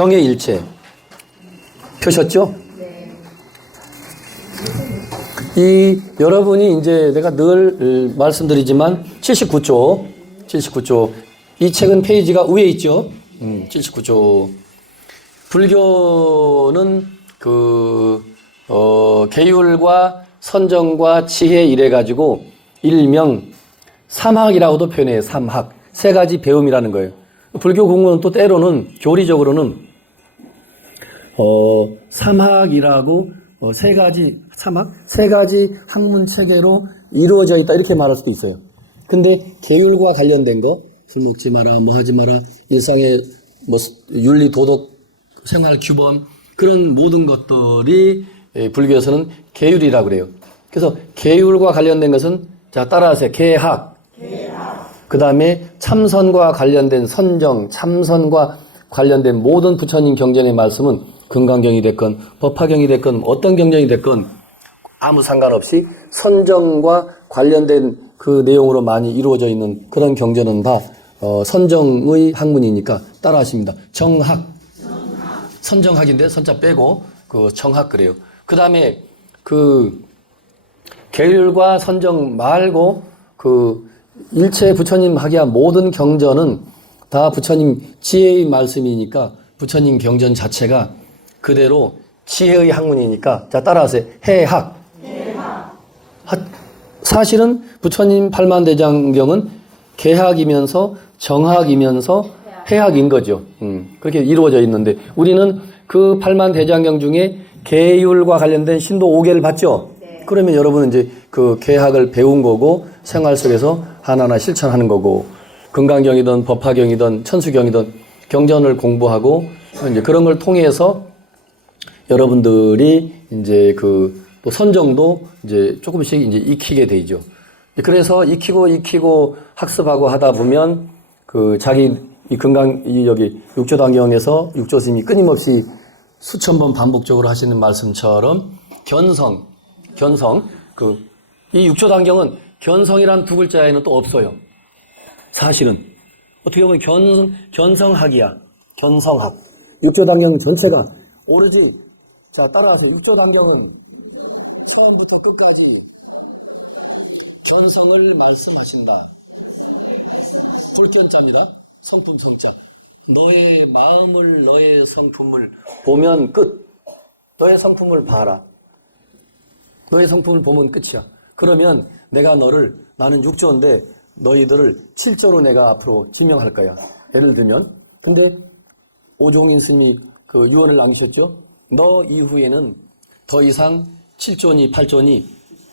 정의 일체. 펴셨죠? 이 여러분이 이제 내가 늘 말씀드리지만 79쪽 이 책은 페이지가 위에 있죠. 79쪽. 불교는 계율과 선정과 지혜 이래 가지고 일명 삼학이라고도 표현해요. 삼학. 세 가지 배움이라는 거예요. 불교 공부는 또 때로는 교리적으로는 삼학이라고 세 가지 학문 체계로 이루어져 있다 이렇게 말할 수도 있어요. 근데 계율과 관련된 거, 술 먹지 마라, 뭐 하지 마라, 일상의 뭐 윤리, 도덕, 생활 규범 그런 모든 것들이 불교에서는 계율이라고 그래요. 그래서 계율과 관련된 것은 자 따라하세요. 계학. 그 다음에 참선과 관련된 선정, 참선과 관련된 모든 부처님 경전의 말씀은 금강경이 됐건 법화경이 됐건 어떤 경전이 됐건 아무 상관없이 선정과 관련된 그 내용으로 많이 이루어져 있는 그런 경전은 다 선정의 학문이니까 따라하십니다. 정학. 선정학인데 선자 빼고 그 정학 그래요. 그 다음에 그 계율과 선정 말고 그 일체 부처님 학이야 모든 경전은 다 부처님 지혜의 말씀이니까 부처님 경전 자체가 그대로 지혜의 학문이니까 자 따라하세요. 해학. 사실은 부처님 팔만대장경은 계학이면서 정학이면서 해학인 거죠. 그렇게 이루어져 있는데 우리는 그 팔만대장경 중에 계율과 관련된 신도 5개를 봤죠. 네. 그러면 여러분은 이제 그 계학을 배운 거고 생활 속에서 하나하나 실천하는 거고 금강경이든 법화경이든 천수경이든 경전을 공부하고 이제 그런 걸 통해서 여러분들이 이제 또 선정도 이제 조금씩 이제 익히게 되죠. 그래서 익히고 학습하고 하다 보면 자기 여기 육조단경에서 육조스님이 끊임없이 수천 번 반복적으로 하시는 말씀처럼 견성 이 육조단경은 견성이란 두 글자에는 또 없어요. 사실은 어떻게 보면 견성학이야. 견성학. 육조단경 전체가 오로지 자 따라하세요. 육조단경은 처음부터 끝까지 견성을 말씀하신다. 불견자입니다. 성품 성자. 너의 마음을 너의 성품을 보면 끝. 너의 성품을 봐라. 너의 성품을 보면 끝이야. 그러면 내가 나는 6조인데 너희들을 7조로 내가 앞으로 지명할 거야. 예를 들면 근데 오종인 스님이 유언을 남기셨죠. 너 이후에는 더 이상 7조니 8조니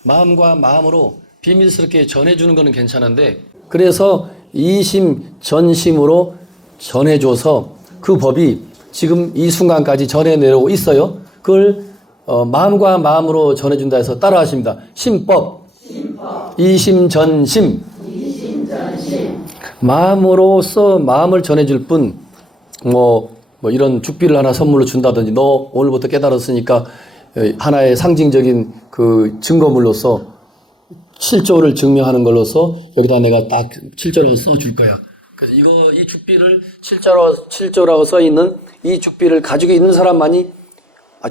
마음과 마음으로 비밀스럽게 전해주는 거는 괜찮은데 그래서 이심 전심으로 전해줘서 그 법이 지금 이 순간까지 전해내려고 있어요. 그걸 마음과 마음으로 전해준다 해서 따라하십니다. 심법. 이심전심. 마음으로써 마음을 전해줄 뿐 뭐 이런 죽비를 하나 선물로 준다든지 너 오늘부터 깨달았으니까 하나의 상징적인 그 증거물로서 7조를 증명하는 걸로서 여기다 내가 딱 7조라고 써줄 거야. 그래서 이 죽비를 7조라고 써있는 이 죽비를 가지고 있는 사람만이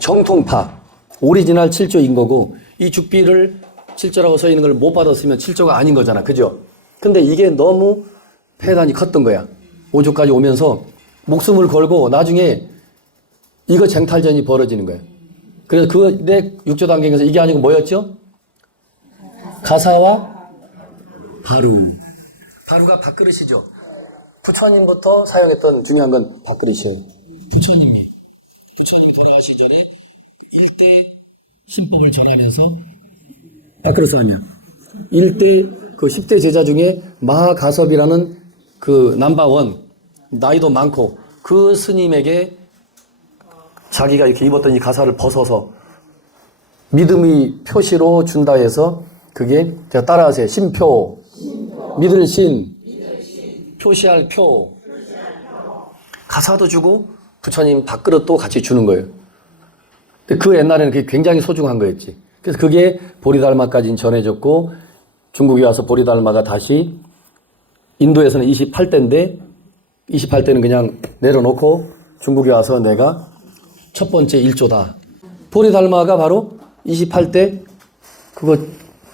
정통파, 오리지널 7조인 거고 이 죽비를 7조라고 써있는 걸 못 받았으면 7조가 아닌 거잖아. 그죠? 근데 이게 너무 폐단이 컸던 거야. 5조까지 오면서 목숨을 걸고 나중에 이거 쟁탈전이 벌어지는 거야. 그래서 내 6조 단계에서 이게 아니고 뭐였죠? 가사와 바루. 바루가 밥그릇이죠. 부처님부터 사용했던 중요한 건 밥그릇이에요. 부처님이 돌아가시기 전에 일대 신법을 전하면서 밥그릇을 하며 일대 그 10대 제자 중에 마하가섭이라는 그 넘버원 나이도 많고 그 스님에게 자기가 이렇게 입었던 이 가사를 벗어서 믿음의 표시로 준다 해서 그게 제가 따라하세요. 신표. 믿을 신. 표시할 표. 가사도 주고 부처님 밥그릇도 같이 주는 거예요. 근데 그 옛날에는 그게 굉장히 소중한 거였지. 그래서 그게 보리달마까지 전해졌고 중국에 와서 보리달마가 다시 인도에서는 28대인데 28대는 그냥 내려놓고 중국에 와서 내가 첫 번째 일조다. 보리달마가 바로 28대 그거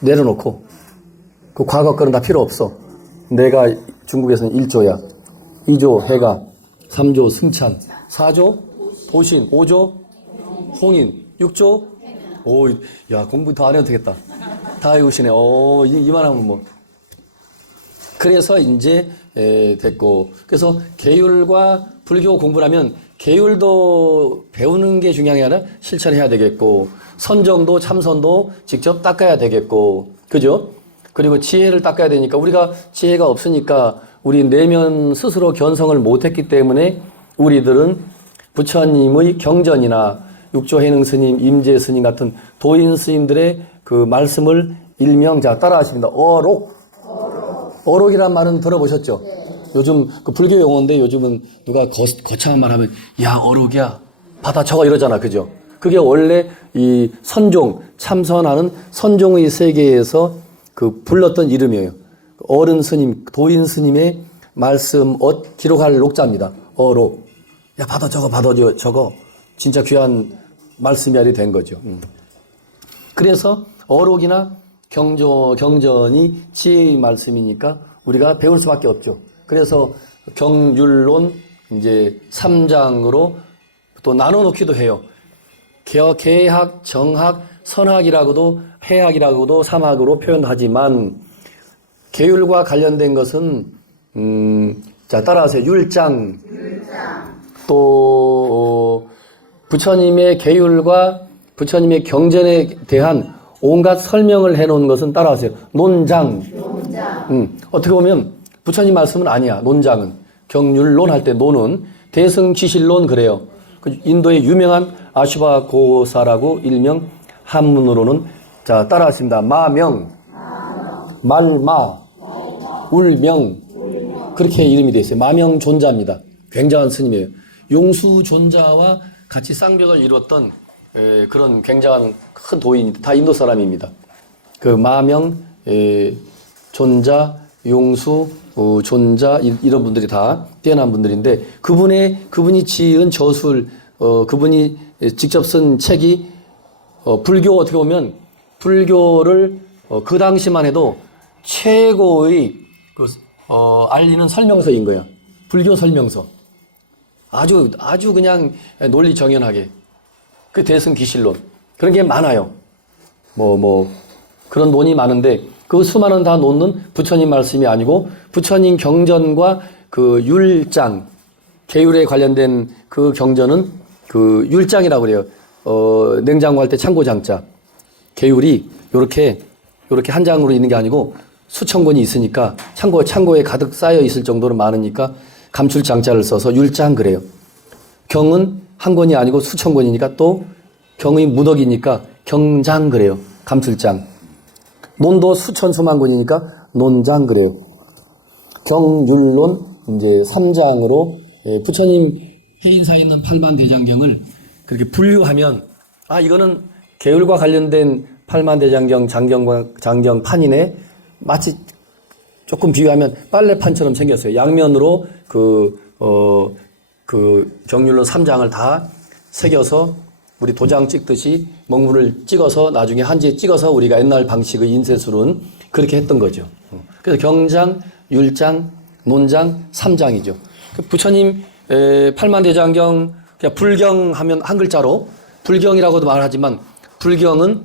내려놓고 그 과거 거는 다 필요 없어. 내가 중국에서는 1조야. 2조 해가, 3조 승찬, 4조 도신, 5조 홍인, 6조 오, 야 공부 더 안 해도 되겠다. 다 외우시네. 오, 이만하면 뭐. 그래서 이제 됐고. 그래서 계율과 불교 공부를 하면 계율도 배우는 게 중요한 게 아니라 실천해야 되겠고, 선정도 참선도 직접 닦아야 되겠고, 그죠? 그리고 지혜를 닦아야 되니까, 우리가 지혜가 없으니까 우리 내면 스스로 견성을 못했기 때문에 우리들은 부처님의 경전이나 육조해능 스님, 임재 스님 같은 도인 스님들의 그 말씀을 일명, 자 따라하십니다. 어록이란 말은 들어보셨죠? 요즘 그 불교 용어인데 요즘은 누가 거창한 말 하면 야 어록이야 받아 적어 이러잖아. 그죠? 그게 원래 이 선종 참선하는 선종의 세계에서 그 불렀던 이름이에요. 어른 스님 도인 스님의 말씀 기록할 녹자입니다. 어록. 야 받아 적어 진짜 귀한 말씀이 된 거죠. 그래서 어록이나 경전이 지혜의 말씀이니까 우리가 배울 수밖에 없죠. 그래서 경율론 이제 3장으로 또 나눠놓기도 해요. 개학, 정학, 선학이라고도 해학이라고도 3학으로 표현하지만 계율과 관련된 것은 자 따라하세요. 율장. 또 부처님의 계율과 부처님의 경전에 대한 온갖 설명을 해놓은 것은 따라하세요. 논장. 어떻게 보면 부처님 말씀은 아니야. 논장은. 경율론 할 때 논은 대승지실론 그래요. 인도의 유명한 아슈바 고사라고 일명 한문으로는 자 따라하십니다. 마명, 말마, 울명 그렇게 이름이 되어 있어요. 마명존자입니다. 굉장한 스님이에요. 용수존자와 같이 쌍벽을 이뤘던 그런 굉장한 큰 도인, 다 인도 사람입니다. 그 마명, 존자, 용수, 존자 이런 분들이 다 뛰어난 분들인데 그분이 지은 저술, 그분이 직접 쓴 책이 불교 어떻게 보면 불교를 그 당시만 해도 최고의 알리는 설명서인 거야. 불교 설명서. 아주 그냥 논리 정연하게. 그 대승기실론. 그런 게 많아요. 그런 논이 많은데 그 수많은 다 논는 부처님 말씀이 아니고 부처님 경전과 그 율장, 계율에 관련된 그 경전은 그 율장이라고 그래요. 냉장고 할 때 창고장자. 계율이 요렇게 한 장으로 있는 게 아니고 수천 권이 있으니까 창고에 가득 쌓여 있을 정도로 많으니까 감출장자를 써서 율장 그래요. 경은 한 권이 아니고 수천 권이니까 또 경의 무덕이니까 경장 그래요. 감출장. 논도 수천 수만 권이니까 논장 그래요. 경율론 이제 3장으로 부처님 해인사에 있는 팔만대장경을 그렇게 분류하면 이거는 계율과 관련된 팔만대장경 장경판이네. 마치 조금 비유하면 빨래판처럼 생겼어요. 양면으로 그 경율론 3장을 다 새겨서 우리 도장 찍듯이 먹물을 찍어서 나중에 한지에 찍어서 우리가 옛날 방식의 인쇄술은 그렇게 했던 거죠. 그래서 경장, 율장, 논장 3장이죠. 부처님 팔만대장경 그냥 불경하면 한 글자로 불경이라고도 말하지만 불경은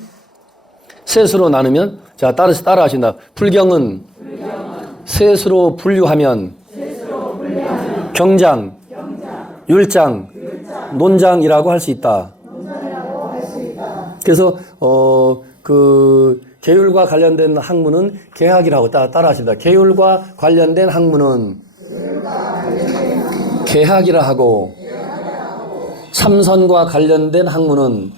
셋으로 나누면 자 따라하신다. 불경은 셋으로 분류하면 경장, 율장, 논장이라고 할 수 있다. 그래서 그 계율과 관련된 학문은 계학이라고 따라하십니다. 계율과 관련된 학문은 계학이라 하고 참선과 관련된 학문은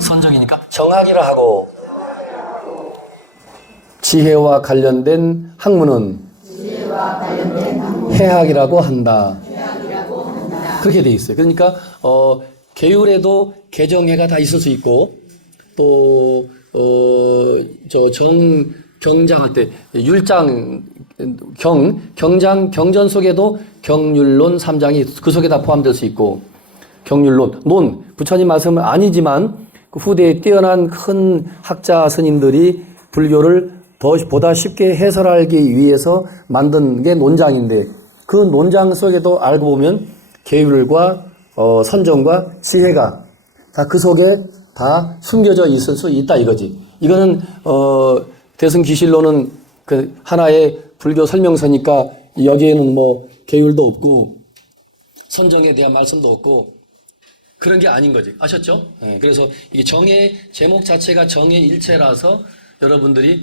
선정이니까 정학이라 하고 지혜와 관련된 학문은 해학이라고 한다. 그렇게 돼 있어요. 그러니까 계율에도 개정해가 다 있을 수 있고 또 경장할 때 율장 경장 경전 속에도 경율론 3장이 그 속에 다 포함될 수 있고 경율론 논 부처님 말씀은 아니지만 그 후대에 뛰어난 큰 학자 스님들이 불교를 보다 쉽게 해설하기 위해서 만든 게 논장인데 그 논장 속에도 알고 보면 계율과 선정과 지혜가 다 그 속에 다 숨겨져 있을 수 있다 이거지. 이거는 대승기실론은 그 하나의 불교 설명서니까 여기에는 뭐 계율도 없고 선정에 대한 말씀도 없고 그런 게 아닌 거지. 아셨죠? 네, 그래서 이게 정의 제목 자체가 정의 일체라서 여러분들이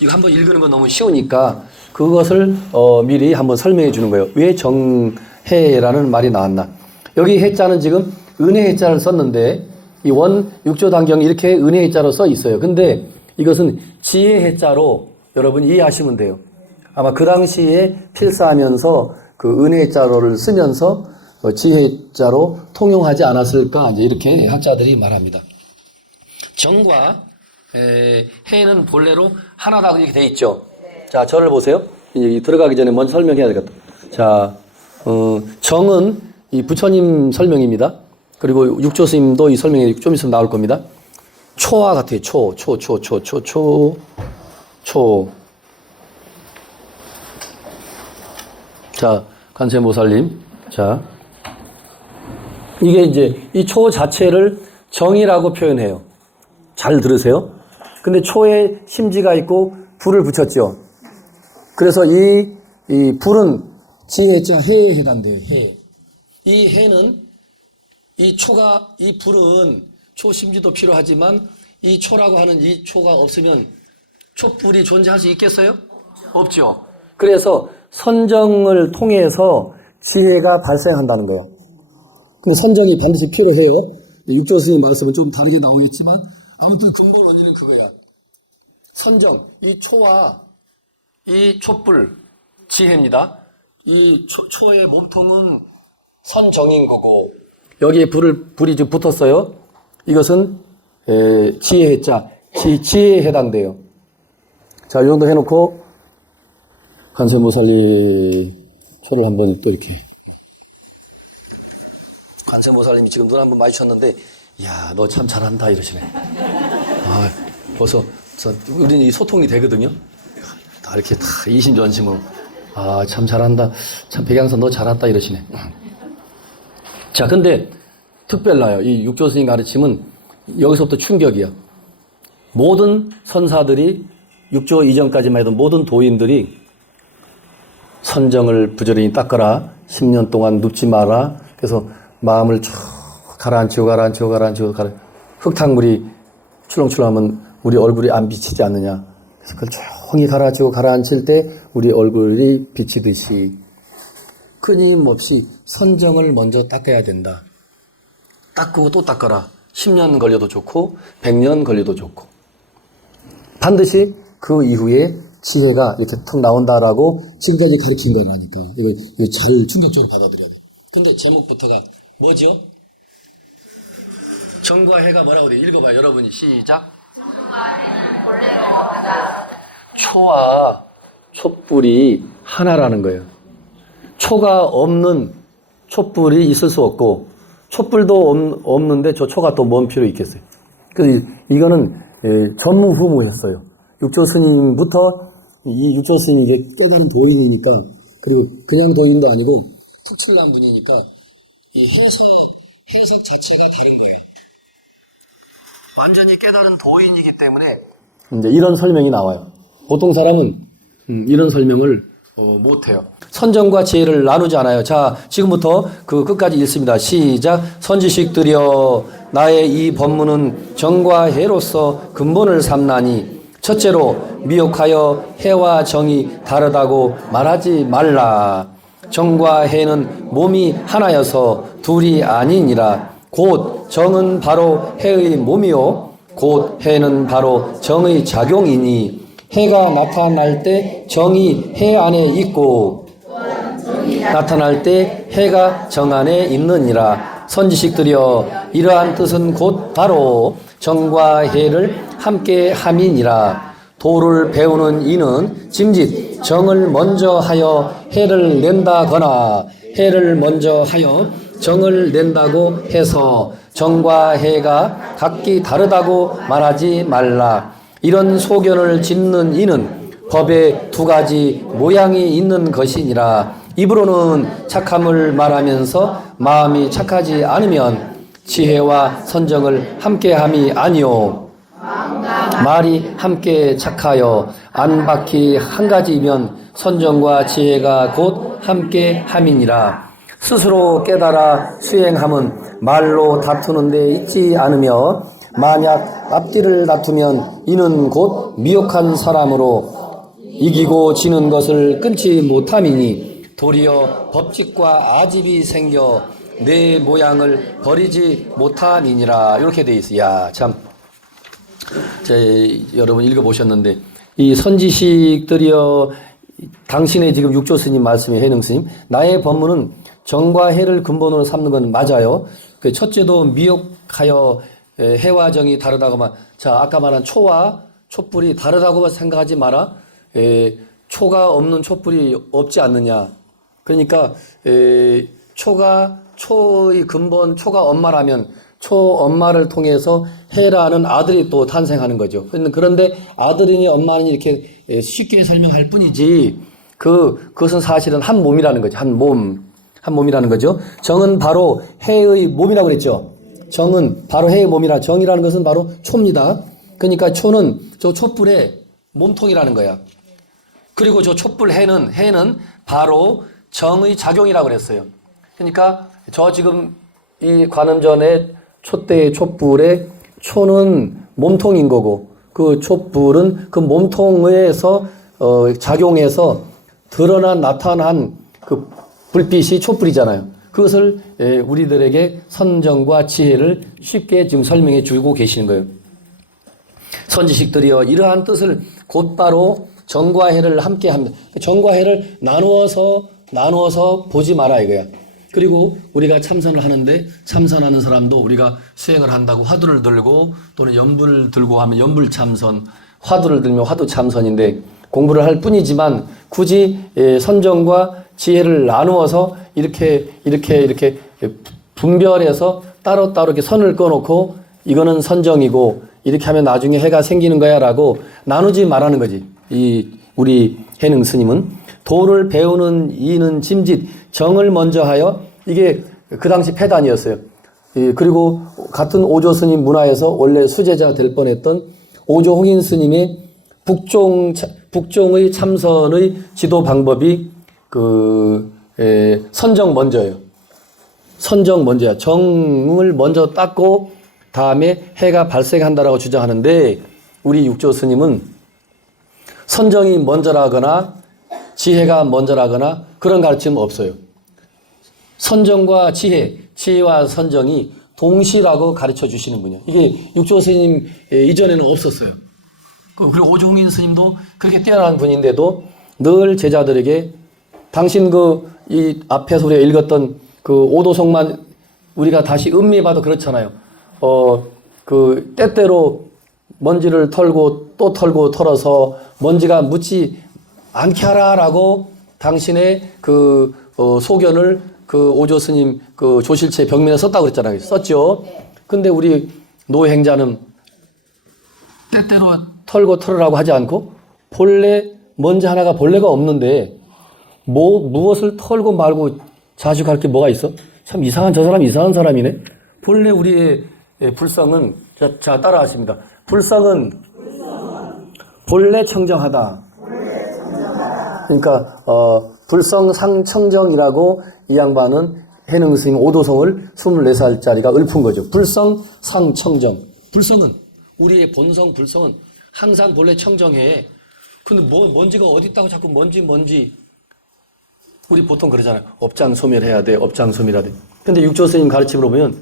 이거 한번 읽는 건 너무 쉬우니까 그것을 미리 한번 설명해 주는 거예요. 왜 정해라는 말이 나왔나? 여기 해자는 지금 은혜 해자를 썼는데 이 원 육조 단경 이렇게 은혜 해자로 써 있어요. 근데 이것은 지혜 해자로 여러분 이해하시면 돼요. 아마 그 당시에 필사하면서 그 은혜 해자로를 쓰면서 지혜 해자로 통용하지 않았을까 이제 이렇게 학자들이 말합니다. 정과 해는 본래로 하나다 이렇게 돼 있죠. 자, 저를 보세요. 들어가기 전에 먼저 설명해야 되겠다. 자, 정은 이 부처님 설명입니다. 그리고 육조 스님도 이 설명이 좀 있으면 나올 겁니다. 초와 같아요. 초. 자, 관세모살님. 자, 이게 이제 이 초 자체를 정이라고 표현해요. 잘 들으세요. 근데 초에 심지가 있고 불을 붙였죠. 그래서 이 불은 지혜자 해에 해당돼요. 해. 이 해는 이 불은 초심지도 필요하지만 이 초라고 하는 이 초가 없으면 촛불이 존재할 수 있겠어요? 없죠. 그래서 선정을 통해서 지혜가 발생한다는 거예요. 근데 선정이 반드시 필요해요. 육조 스님 말씀은 좀 다르게 나오겠지만 아무튼 근본 원인은 그거야. 선정, 이 초와 이 촛불, 지혜입니다. 이 초의 몸통은 선정인 거고 여기에 불이 좀 붙었어요. 이것은 지혜자, 지혜에 해당돼요. 자, 이 정도 해놓고 관세모살리 표를 한번 또 이렇게 관세모살님이 지금 눈 한번 마주쳤는데 야, 너 참 잘한다 이러시네. 아, 벌써 우리는 이 소통이 되거든요. 다 이렇게 다 이심전심으로 아, 참 잘한다. 참 백양선 너 잘한다 이러시네. 자, 근데 특별나요. 이 육조 스님 가르침은 여기서부터 충격이야. 모든 선사들이 육조 이전까지만 해도 모든 도인들이 선정을 부지런히 닦아라. 10년 동안 눕지 마라. 그래서 마음을 쭉 가라앉히고 흙탕물이 출렁출렁하면 우리 얼굴이 안 비치지 않느냐. 그래서 그걸 조용히 가라앉힐 때 우리 얼굴이 비치듯이 끊임없이 선정을 먼저 닦아야 된다. 닦고 또 닦아라. 10년 걸려도 좋고 100년 걸려도 좋고 반드시 그 이후에 지혜가 이렇게 턱 나온다라고 지금까지 가르친 거라니까. 이거 잘 충격적으로 받아들여야 돼. 근데 제목부터가 뭐죠? 정과 해가 뭐라고 돼? 읽어봐요. 여러분이 시작. 정과 해는 본래로 하나. 초와 촛불이 하나라는 거예요. 초가 없는 촛불이 있을 수 없고 촛불도 없는데 저 초가 또 뭔 필요 있겠어요. 그래서 이거는 전무후무했어요. 육조 스님부터 이 육조 스님이 이게 깨달은 도인이니까 그리고 그냥 도인도 아니고 특출난 분이니까 이 해석 자체가 다른 거예요. 완전히 깨달은 도인이기 때문에 이제 이런 설명이 나와요. 보통 사람은 이런 설명을 못해요. 선정과 지혜를 나누지 않아요. 자, 지금부터 그 끝까지 읽습니다. 시작. 선지식들이여 나의 이 법문은 정과 해로서 근본을 삼나니 첫째로 미혹하여 해와 정이 다르다고 말하지 말라. 정과 해는 몸이 하나여서 둘이 아니니라. 곧 정은 바로 해의 몸이요 곧 해는 바로 정의 작용이니 해가 나타날 때 정이 해 안에 있고 나타날 때 해가 정 안에 있느니라. 선지식들이여 이러한 뜻은 곧 바로 정과 해를 함께 함이니라. 도를 배우는 이는 짐짓 정을 먼저 하여 해를 낸다거나 해를 먼저 하여 정을 낸다고 해서 정과 해가 각기 다르다고 말하지 말라. 이런 소견을 짓는 이는 법에 두 가지 모양이 있는 것이니라. 입으로는 착함을 말하면서 마음이 착하지 않으면 지혜와 선정을 함께함이 아니요 말이 함께 착하여 안팎이 한 가지이면 선정과 지혜가 곧 함께함이니라. 스스로 깨달아 수행함은 말로 다투는 데 있지 않으며 만약 앞뒤를 다투면 이는 곧 미혹한 사람으로 이기고 지는 것을 끊지 못함이니 도리어 법칙과 아집이 생겨 내 모양을 버리지 못함이니라. 이렇게 돼 있어요. 야, 참. 여러분 읽어보셨는데 이 선지식들이여 당신의 지금 육조 스님 말씀이 해능 스님 나의 법문은 정과 해를 근본으로 삼는 건 맞아요. 그 첫째도 미혹하여 해와 정이 다르다고만 자 아까 말한 초와 촛불이 다르다고 생각하지 마라. 초가 없는 촛불이 없지 않느냐. 그러니까 초의 근본 초가 엄마라면 초 엄마를 통해서 해라는 아들이 또 탄생하는 거죠. 그런데 아들이니 엄마는 이렇게 쉽게 설명할 뿐이지 그것은 사실은 한 몸이라는 거죠. 한 몸이라는 거죠. 정은 바로 해의 몸이라고 그랬죠. 정은 바로 해의 몸이라. 정이라는 것은 바로 초입니다. 그러니까 초는 저 촛불의 몸통이라는 거야. 그리고 저 촛불 해는 바로 정의 작용이라고 그랬어요. 그러니까 저 지금 이 관음전의 촛대의 촛불의 초는 몸통인 거고 그 촛불은 그 몸통에서 작용해서 드러난 나타난 그 불빛이 촛불이잖아요. 그것을 우리들에게 선정과 지혜를 쉽게 지금 설명해 주고 계시는 거예요. 선지식들이여 이러한 뜻을 곧바로 정과 해를 함께 합니다. 정과 해를 나누어서 보지 마라 이거야. 그리고 우리가 참선을 하는데 참선하는 사람도 우리가 수행을 한다고 화두를 들고 또는 연불을 들고 하면 연불 참선, 화두를 들면 화두 참선인데 공부를 할 뿐이지만 굳이 선정과 지혜를 나누어서 이렇게 분별해서 따로따로 이렇게 선을 꺼놓고 이거는 선정이고 이렇게 하면 나중에 해가 생기는 거야 라고 나누지 말라는 거지. 우리 해능 스님은 도를 배우는 이는 짐짓 정을 먼저 하여 이게 그 당시 폐단이었어요. 그리고 같은 오조 스님 문화에서 원래 수제자 될 뻔했던 오조 홍인 스님의 북종의 참선의 지도 방법이 선정 먼저예요. 선정 먼저야. 정을 먼저 닦고 다음에 해가 발생한다라고 주장하는데 우리 육조 스님은 선정이 먼저라거나 지혜가 먼저라거나 그런 가르침은 없어요. 선정과 지혜와 선정이 동시라고 가르쳐 주시는 분이에요. 이게 육조 스님 이전에는 없었어요. 그리고 오종인 스님도 그렇게 뛰어난 분인데도 늘 제자들에게 당신 이 앞에서 우리가 읽었던 그 오도성만 우리가 다시 음미해봐도 그렇잖아요. 때때로 먼지를 털고 또 털고 털어서 먼지가 묻지 않게 하라라고 당신의 소견을 오조 스님 조실체 벽면에 썼다고 그랬잖아요. 썼죠. 근데 우리 노행자는 때때로 털고 털으라고 하지 않고 본래 먼지 하나가 본래가 없는데 무엇을 털고 말고 자식할 게 뭐가 있어? 참 이상한 저 사람 이상한 사람이네. 본래 우리의 불성은 자 따라하십니다. 불성은 본래 청정하다. 그러니까 불성상청정이라고 이 양반은 해능 스님 오도성을 24살짜리가 읊은 거죠. 불성상청정. 불성은 우리의 본성 불성은 항상 본래 청정해. 근데 먼지가 어디 있다고 자꾸 먼지. 우리 보통 그러잖아요. 업장 소멸해야 돼. 업장 소멸해야 돼. 근데 육조 스님 가르침으로 보면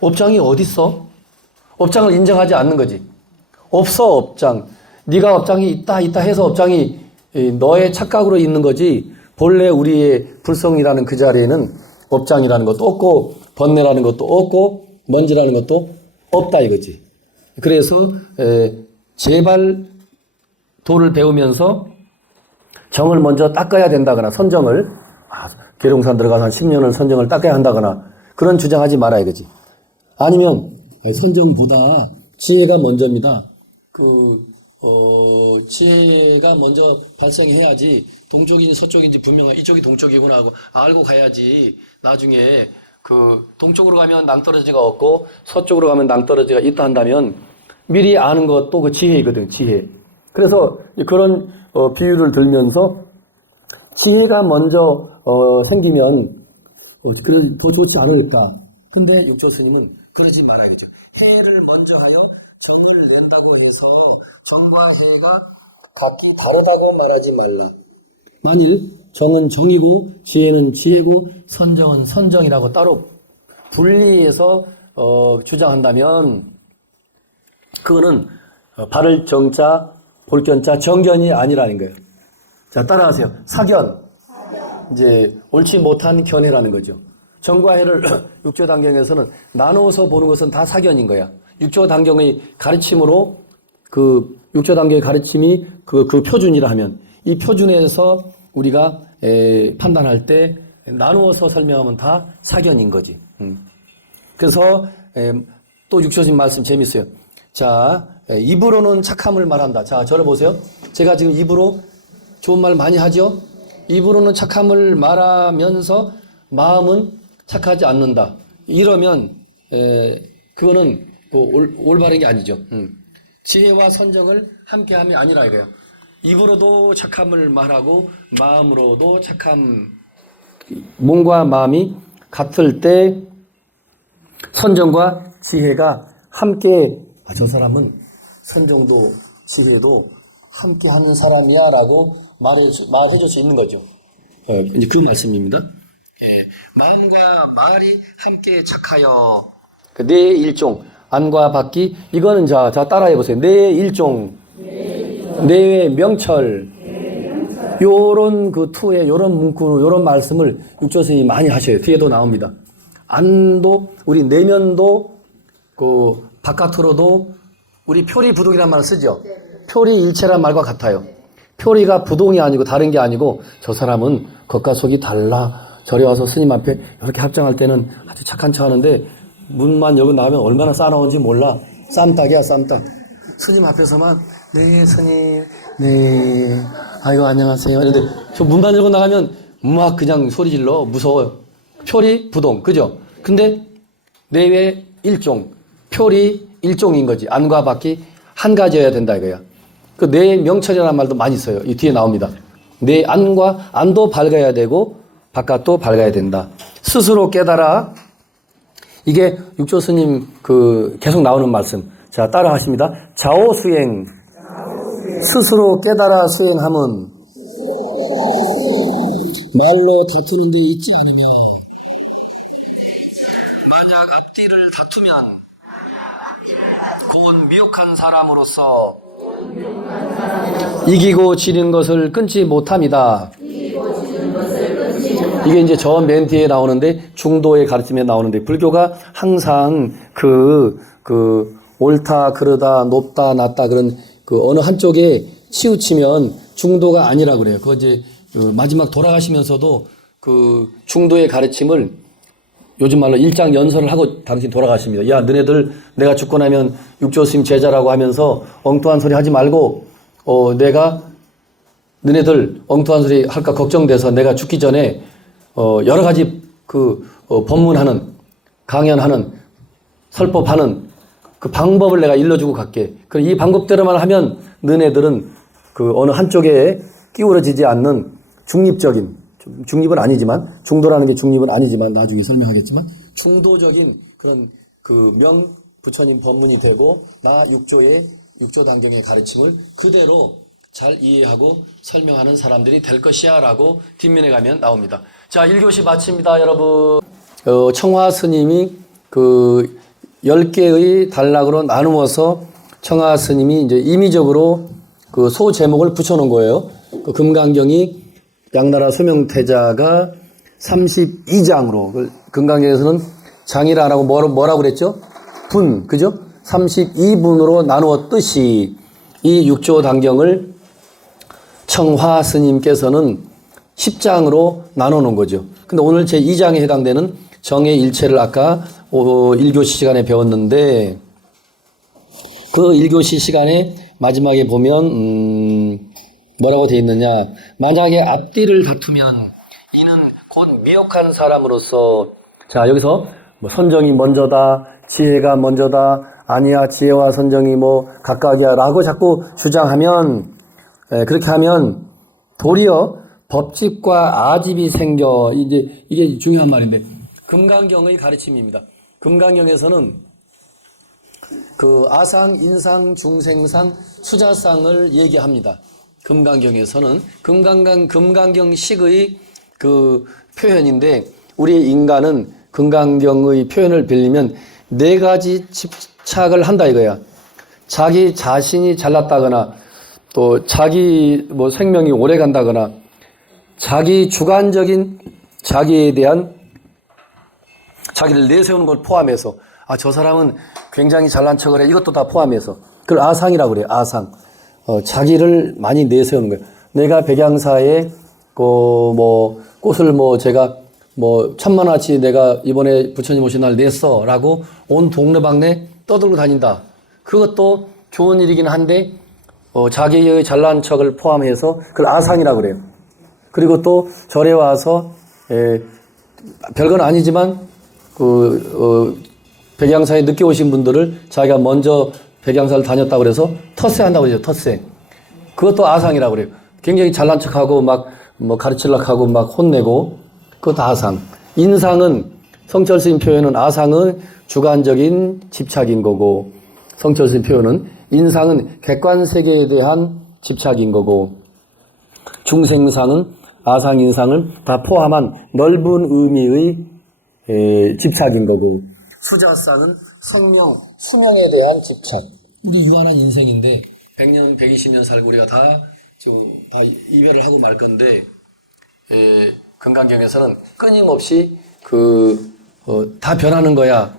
업장이 어디 있어? 업장을 인정하지 않는 거지. 없어 업장. 네가 업장이 있다 해서 업장이 너의 착각으로 있는 거지. 본래 우리의 불성이라는 그 자리에는 업장이라는 것도 없고 번뇌라는 것도 없고 먼지라는 것도 없다 이거지. 그래서 제발 도를 배우면서 정을 먼저 닦아야 된다거나 선정을 계룡산 들어가서 한 10년을 선정을 닦아야 한다거나 그런 주장하지 말아야 되지. 아니면 선정보다 지혜가 먼저입니다. 지혜가 먼저 발생해야지 동쪽인지 서쪽인지 분명하게 이쪽이 동쪽이구나 하고 알고 가야지 나중에 동쪽으로 가면 낭떠러지가 없고 서쪽으로 가면 낭떠러지가 있다 한다면 미리 아는 것도 그 지혜이거든, 지혜. 그래서 그런 비유를 들면서 지혜가 먼저 생기면 그래 더 좋지 않을까. 근데 육조 스님은 그러지 말아야죠. 해를 먼저 하여 정을 낸다고 해서 정과 해가 각기 다르다고 말하지 말라. 만일 정은 정이고 지혜는 지혜고 선정은 선정이라고 따로 분리해서 주장한다면 그거는 바를 정자 볼견자 정견이 아니라는 거예요. 자, 따라하세요. 사견. 이제 옳지 못한 견해라는 거죠. 정과 해를 육조단경에서는 나누어서 보는 것은 다 사견인 거야. 육조단경의 가르침으로 육조단경의 가르침이 그 표준이라 하면 이 표준에서 우리가 판단할 때 나누어서 설명하면 다 사견인 거지. 그래서 또 육조심 말씀 재밌어요. 자, 입으로는 착함을 말한다. 자, 저를 보세요. 제가 지금 입으로 좋은 말 많이 하죠? 입으로는 착함을 말하면서 마음은 착하지 않는다. 이러면 그거는 올바른 게 아니죠. 지혜와 선정을 함께함이 아니라 이거예요. 입으로도 착함을 말하고 마음으로도 몸과 마음이 같을 때 선정과 지혜가 함께 저 사람은 선정도 지혜도 함께 하는 사람이야 라고 말해줄 수 있는 거죠. 이제 그 말씀입니다. 마음과 말이 함께 착하여 내 일종 안과 밖이 이거는 자 따라해 보세요. 내 일종 내 명철 요런 투에 요런 문구 요런 말씀을 육조스님이 많이 하셔요. 뒤에도 나옵니다. 안도 우리 내면도 바깥으로도 우리 표리 부동이라는 말을 쓰죠. 표리 일체란 말과 같아요. 표리가 부동이 아니고 다른 게 아니고 저 사람은 겉과 속이 달라. 저리 와서 스님 앞에 이렇게 합장할 때는 아주 착한 척 하는데 문만 열고 나오면 얼마나 싸나운지 몰라. 쌈딱이야 쌈딱. 스님 앞에서만 네 스님 네 아이고 안녕하세요. 근데 저 문만 열고 나가면 막 그냥 소리 질러 무서워요. 표리 부동 그죠? 근데 내외 일종 표리 일종인 거지. 안과 밖이 한 가지여야 된다 이거야. 내 명철이라는 말도 많이 써요. 이 뒤에 나옵니다. 내 안도 밝아야 되고 바깥도 밝아야 된다. 스스로 깨달아. 이게 육조 스님 계속 나오는 말씀. 자, 따라 하십니다. 자오수행. 스스로 깨달아 수행함은 말로 다투는 데 있지 않으며 만약 앞뒤를 다투면 고운 미혹한 사람으로서 이기고 지는 것을 끊지 못합니다. 이게 이제 저 맨 뒤에 나오는데 중도의 가르침에 나오는데 불교가 항상 옳다 그르다 높다 낮다 그런 어느 한쪽에 치우치면 중도가 아니라 그래요. 그거 이제 마지막 돌아가시면서도 중도의 가르침을 요즘 말로 일장연설을 하고 당신 돌아가십니다. 야, 너네들 내가 죽고 나면 육조스님 제자라고 하면서 엉뚱한 소리 하지 말고 내가 너네들 엉뚱한 소리 할까 걱정돼서 내가 죽기 전에 여러 가지 법문하는 강연하는 설법하는 그 방법을 내가 일러주고 갈게. 그럼 이 방법대로만 하면 너네들은 어느 한쪽에 끼우러지지 않는 중립적인 중립은 아니지만 중도라는 게 중립은 아니지만 나중에 설명하겠지만 중도적인 그런 부처님 법문이 되고 나 육조단경의 가르침을 그대로 잘 이해하고 설명하는 사람들이 될 것이야 라고 뒷면에 가면 나옵니다. 자, 1교시 마칩니다, 여러분. 청화 스님이 10개의 단락으로 나누어서 청화 스님이 이제 임의적으로 소 제목을 붙여놓은 거예요. 금강경이 양나라 소명태자가 32장으로 금강경에서는 장이라 안 하고 뭐라고 그랬죠? 분, 그죠? 32분으로 나누었듯이 이 육조단경을 청화 스님께서는 10장으로 나눠놓은 거죠. 근데 오늘 제 2장에 해당되는 정의 일체를 아까 1교시 시간에 배웠는데 그 1교시 시간에 마지막에 보면 뭐라고 되어 있느냐. 만약에 앞뒤를 다투면 이는 곧 미혹한 사람으로서 자 여기서 뭐 선정이 먼저다 지혜가 먼저다 아니야 지혜와 선정이 뭐 각각이야 라고 자꾸 주장하면 그렇게 하면 도리어 법집과 아집이 생겨. 이제 이게 중요한 말인데 금강경의 가르침입니다. 금강경에서는 그 아상, 인상, 중생상, 수자상을 얘기합니다. 금강경에서는 금강경식의 그 표현인데 우리 인간은 금강경의 표현을 빌리면 4가지 집착을 한다 이거야. 자기 자신이 잘났다거나 또 자기 뭐 생명이 오래 간다거나 자기 주관적인 자기에 대한 자기를 내세우는 걸 포함해서 저 사람은 굉장히 잘난 척을 해. 이것도 다 포함해서 그걸 아상이라고 그래요. 아상. 자기를 많이 내세우는 거예요. 내가 백양사에 뭐 꽃을 뭐 제가 뭐 1000만원어치 내가 이번에 부처님 오신 날 냈어라고 온 동네방네 떠들고 다닌다. 그것도 좋은 일이긴 한데 자기의 잘난 척을 포함해서 그걸 아상이라고 그래요. 그리고 또 절에 와서 별건 아니지만 백양사에 늦게 오신 분들을 자기가 먼저 백양사를 다녔다고 그래서 텃세한다고 그러죠. 텃세. 그것도 아상이라고 그래요. 굉장히 잘난 척하고 막 뭐 가르치려고 하고 막 혼내고 그것도 아상. 인상은 성철 스님 표현은 아상은 주관적인 집착인 거고 성철 스님 표현은 인상은 객관 세계에 대한 집착인 거고 중생상은 아상 인상을 다 포함한 넓은 의미의 집착인 거고 수자상은 생명, 수명에 대한 집착. 우리 유한한 인생인데 100년, 120년 살고 우리가 다 지금 다 이별을 하고 말 건데 금강경에서는 끊임없이 다 변하는 거야.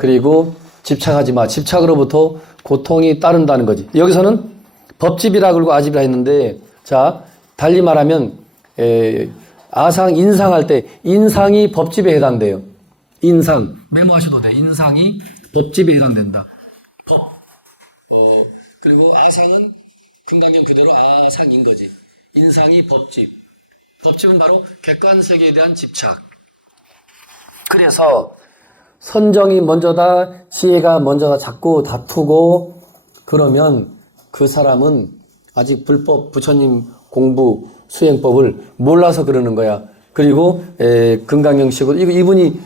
그리고 집착하지 마. 집착으로부터 고통이 따른다는 거지. 여기서는 법집이라 그러고 아집이라 했는데 자 달리 말하면 아상, 인상할 때 인상이 법집에 해당돼요. 인상 메모하셔도 돼. 인상이 법집에 해당된다. 법. 그리고 아상은 금강경 그대로 아상인 거지. 인상이 법집. 법집은 바로 객관세계에 대한 집착. 그래서 선정이 먼저다, 지혜가 먼저다 자꾸 다투고 그러면 그 사람은 아직 불법 부처님 공부 수행법을 몰라서 그러는 거야. 그리고 금강경식으로 이분이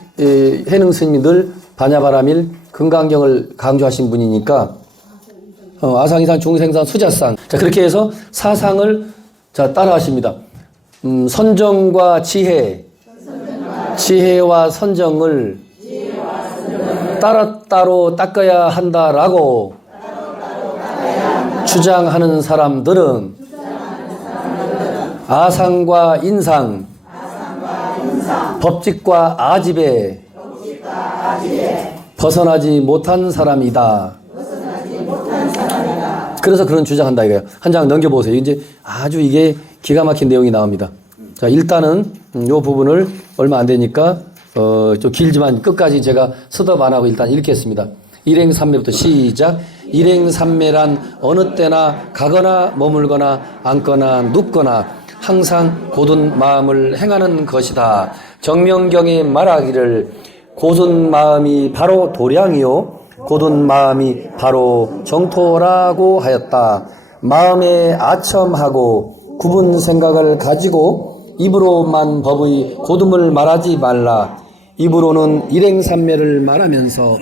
해능 스님이 늘 반야바라밀 금강경을 강조하신 분이니까 아상이상 중생상 수자상 자 그렇게 해서 사상을 자 따라하십니다. 선정과 지혜와 선정을 따로 닦아야 한다라고 주장하는 사람들은 아상과 인상, 법칙과 아집에 벗어나지 못한 사람이다. 그래서 그런 주장한다 이거예요. 한 장 넘겨보세요. 이제 아주 이게 기가 막힌 내용이 나옵니다. 자, 일단은 이 부분을 얼마 안 되니까 좀 길지만 끝까지 제가 스톱 안 하고 일단 읽겠습니다. 일행삼매부터 시작. 일행삼매란 어느 때나 가거나 머물거나 앉거나 눕거나 항상 고든 마음을 행하는 것이다. 정명경에 말하기를 고든 마음이 바로 도량이요 고든 마음이 바로 정토라고 하였다. 마음에 아첨하고 구분 생각을 가지고 입으로만 법의 고듬을 말하지 말라. 입으로는 일행삼매를 말하면서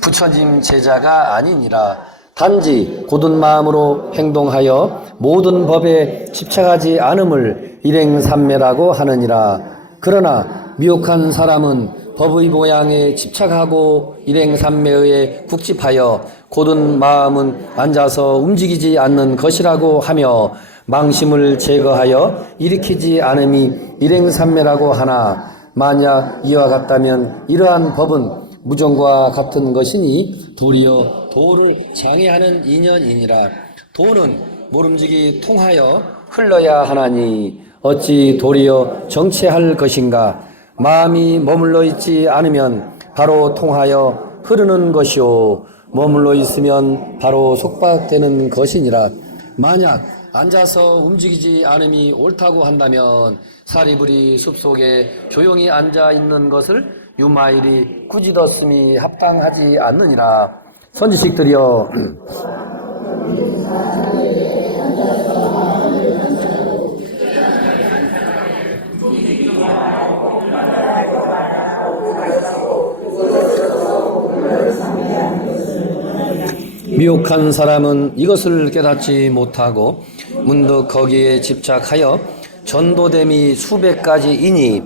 부처님 제자가 아니니라. 단지 고든 마음으로 행동하여 모든 법에 집착하지 않음을 일행삼매라고 하느니라. 그러나 미혹한 사람은 법의 모양에 집착하고 일행삼매에 국집하여 고든 마음은 앉아서 움직이지 않는 것이라고 하며 망심을 제거하여 일으키지 않음이 일행삼매라고 하나 만약 이와 같다면 이러한 법은 무정과 같은 것이니 도리어 도를 장애하는 인연이니라. 도는 모름지기 통하여 흘러야 하나니 어찌 도리어 정체할 것인가. 마음이 머물러 있지 않으면 바로 통하여 흐르는 것이요 머물러 있으면 바로 속박되는 것이니라. 만약 앉아서 움직이지 않음이 옳다고 한다면 사리부리 숲속에 조용히 앉아 있는 것을 유마일이 꾸짖었음이 합당하지 않느니라. 선지식들이여, 미혹한 사람은 이것을 깨닫지 못하고 문득 거기에 집착하여 전도됨이 수백 가지이니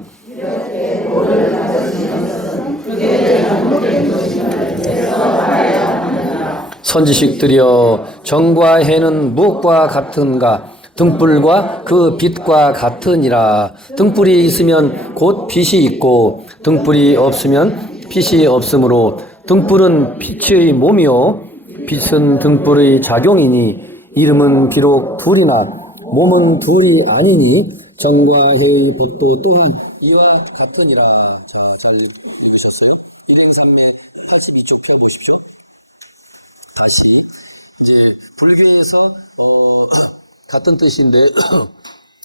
선지식들이여, 정과 해는 무엇과 같은가? 등불과 그 빛과 같으니라. 등불이 있으면 곧 빛이 있고 등불이 없으면 빛이 없으므로 등불은 빛의 몸이요 빛은 등불의 작용이니 이름은 비록 둘이나 몸은 둘이 아니니 정과 해의 법도 또한 이와 같으니라. 자, 잘 읽으셨어요. 일행산매 82쪽 펴 보십시오. 다시 이제 불교에서 같은 뜻인데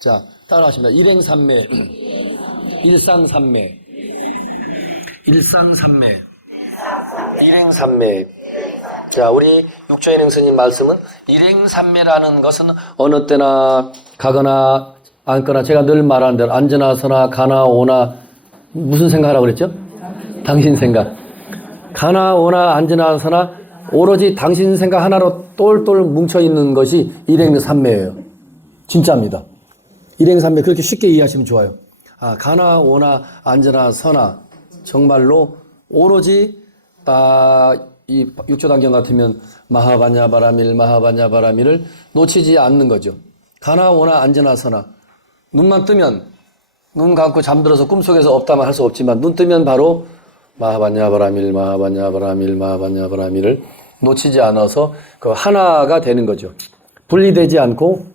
자 따라하십니다. 일행산매, 일상산매, 일상산매, 일행산매. 자, 우리 육조인행 스님 말씀은 일행산매라는 것은 어느 때나 가거나 앉거나 제가 늘 말하는 대로 앉으나 서나 가나 오나 무슨 생각하라고 그랬죠? 당신 생각. 가나 오나 앉으나 서나 오로지 당신 생각 하나로 똘똘 뭉쳐있는 것이 일행산매예요. 진짜입니다. 일행산매 그렇게 쉽게 이해하시면 좋아요. 아, 가나 오나 앉으나 서나 정말로 오로지 이 육조단경 같으면 마하바냐바라밀 마하바냐바라밀을 놓치지 않는 거죠. 가나 오나 앉으나 서나 눈만 뜨면 눈 감고 잠들어서 꿈속에서 없다만 할 수 없지만 눈 뜨면 바로 마하바냐바라밀 마하바냐바라밀 마하바냐바라밀을 놓치지 않아서 그 하나가 되는 거죠. 분리되지 않고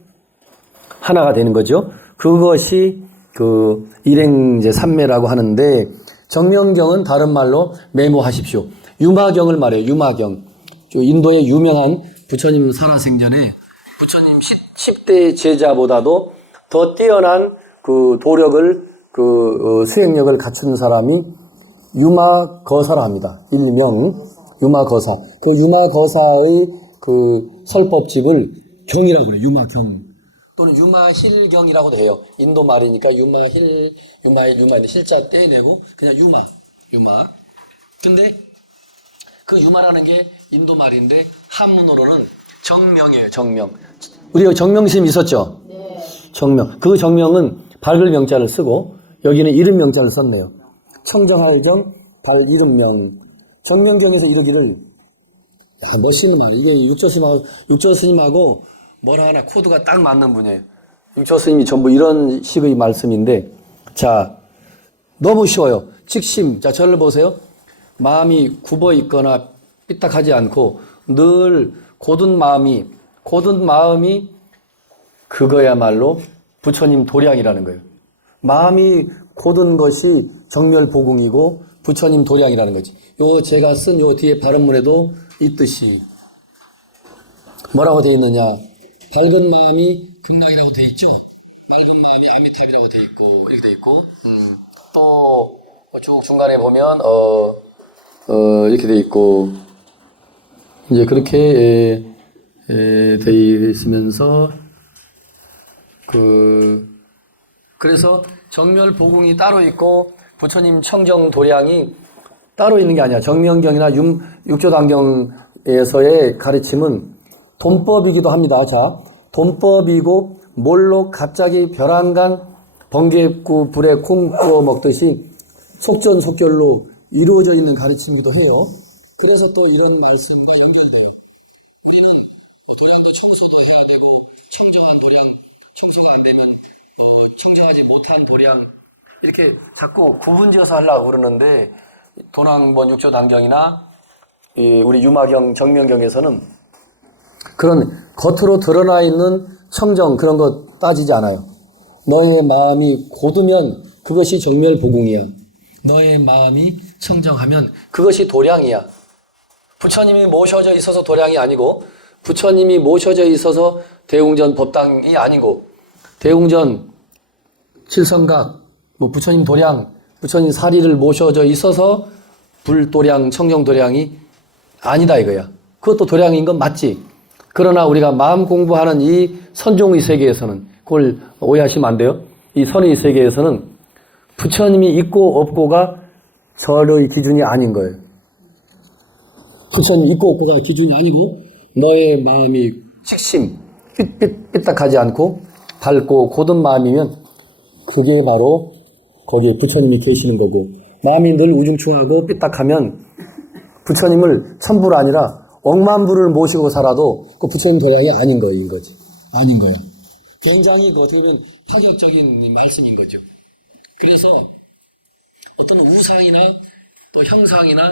하나가 되는 거죠. 그것이 그 일행제 삼매라고 하는데 정명경은 다른 말로 메모하십시오. 유마경을 말해요. 유마경. 인도의 유명한 부처님 살아생전에 부처님 10대 제자보다도 더 뛰어난 그 도력을 수행력을 갖춘 사람이 유마거사라 합니다. 일명 유마거사. 그 유마거사의 그 설법집을 경이라고 그래요. 유마경. 또는 유마힐경이라고도 해요. 인도 말이니까 유마힐, 유마인데 실자 떼내고 그냥 유마. 근데 그 유마라는 게 인도 말인데 한문으로는 정명이에요. 정명. 우리 여기 정명심 있었죠? 네. 정명. 그 정명은 밝을 명자를 쓰고 여기는 이름 명자를 썼네요. 청정하의정 발이름명. 정명경에서 이르기를 야 멋있는 말. 이게 육조스님하고 뭐라 하나 코드가 딱 맞는 분이에요. 육조스님이 전부 이런 식의 말씀인데 자 너무 쉬워요. 직심. 자 저를 보세요. 마음이 굽어 있거나 삐딱하지 않고 늘 고든 마음이 그거야말로 부처님 도량이라는 거예요. 마음이 고든 것이 정멸보궁이고 부처님 도량이라는 거지. 요 제가 쓴 요 뒤에 발음문에도 있듯이 뭐라고 돼 있느냐. 밝은 마음이 극락이라고 돼 있죠. 맑은 마음이 아미탑이라고 돼 있고 이렇게 돼 있고 또 쭉 중간에 보면 이렇게 돼 있고 이제 그렇게 돼 있으면서 그래서 정멸보궁이 따로 있고 부처님 청정도량이 따로 있는 게 아니야. 정명경이나 육조단경에서의 가르침은 돈법이기도 합니다. 자, 돈법이고 뭘로 갑자기 벼랑간 번개구 불에 콩 구워 먹듯이 속전속결로 이루어져 있는 가르침이기도 해요. 그래서 또 이런 말씀과 연결돼요. 우리는 도량도 청소도 해야 되고 청정한 도량, 청소가 안 되면 청정하지 못한 도량 이렇게 자꾸 구분지어서 하려고 그러는데 도낭번 육조단경이나 우리 유마경, 정명경에서는 그런 겉으로 드러나 있는 청정 그런 거 따지지 않아요. 너의 마음이 고두면 그것이 정멸보궁이야. 너의 마음이 청정하면 그것이 도량이야. 부처님이 모셔져 있어서 도량이 아니고 부처님이 모셔져 있어서 대웅전 법당이 아니고 대웅전 칠성각 뭐 부처님 도량 부처님 사리를 모셔져 있어서 불도량 청정도량이 아니다 이거야. 그것도 도량인 건 맞지. 그러나 우리가 마음 공부하는 이 선종의 세계에서는 그걸 오해하시면 안 돼요. 이 선의 세계에서는 부처님이 있고 없고가 절의 기준이 아닌 거예요. 부처님 있고 없고가 기준이 아니고 너의 마음이 직심, 삐딱하지 않고 밝고 고든 마음이면 그게 바로 거기에 부처님이 계시는 거고 마음이 늘 우중충하고 삐딱하면 부처님을 천부가 아니라 억만부를 모시고 살아도 그 부처님 도량이 아닌 거예요. 이거지. 아닌 거야. 굉장히 어떻게 보면 파격적인 말씀인 거죠. 그래서 어떤 우상이나 또 형상이나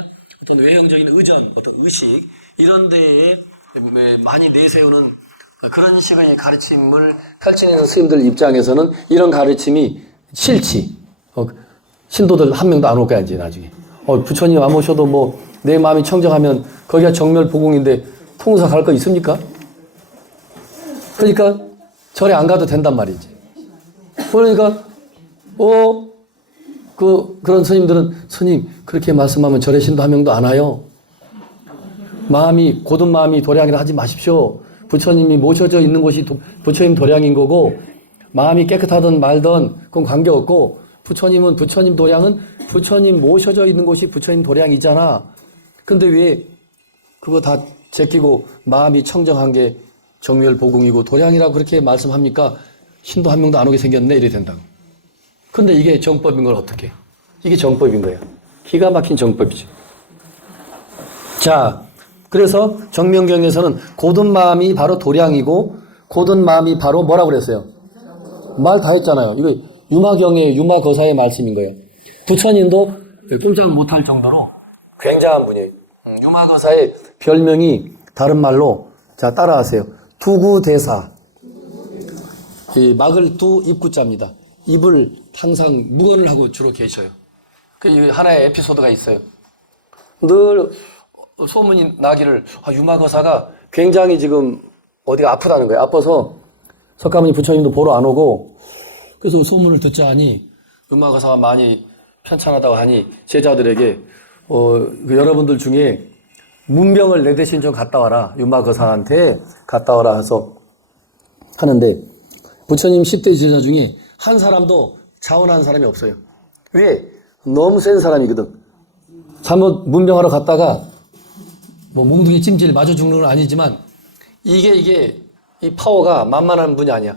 어떤 외형적인 의전, 어떤 의식 이런 데에 많이 내세우는 그런 식의 가르침을 펼치는 스님들 입장에서는 이런 가르침이 싫지. 신도들 한 명도 안 올 거야 이제 나중에. 부처님 안 오셔도 뭐 내 마음이 청정하면 거기가 정멸보궁인데 통사 갈 거 있습니까? 그러니까 절에 안 가도 된단 말이지. 그러니까 그런 스님들은 스님 그렇게 말씀하면 절에 신도 한 명도 안 와요. 마음이 고든 마음이 도량이라 하지 마십시오. 부처님이 모셔져 있는 곳이 부처님 도량인 거고 마음이 깨끗하든 말든 그건 관계없고 부처님은 부처님 도량은 부처님 모셔져 있는 곳이 부처님 도량이잖아. 근데 왜 그거 다 제끼고 마음이 청정한 게 정멸보궁이고 도량이라고 그렇게 말씀합니까? 신도 한 명도 안 오게 생겼네 이래 된다고. 근데 이게 정법인 걸 어떻게 해? 이게 정법인 거야. 기가 막힌 정법이지. 자, 그래서 정명경에서는 고든 마음이 바로 도량이고 고든 마음이 바로 뭐라고 그랬어요? 말 다 했잖아요. 이거 유마경의 유마거사의 말씀인 거예요. 부처님도 꼼짝 못할 정도로 굉장한 분이에요. 유마거사의 별명이 다른 말로 자 따라하세요. 두구대사. 이 막을 두 입구자입니다. 입을 항상 무건을 하고 주로 계셔요. 그 하나의 에피소드가 있어요. 늘 소문이 나기를 유마거사가 굉장히 지금 어디가 아프다는 거예요. 아파서 석가모니 부처님도 보러 안 오고 그래서 소문을 듣자 하니 유마거사가 많이 편찮하다고 하니 제자들에게 여러분들 중에 문병을 내 대신 좀 갔다 와라. 유마거사한테 갔다 와라 해서 하는데 부처님 10대 제자 중에 한 사람도 자원하는 사람이 없어요. 왜? 너무 센 사람이거든. 잘못 문병하러 갔다가 뭐 몽둥이 찜질 맞아 죽는 건 아니지만 이게 이 파워가 만만한 분이 아니야.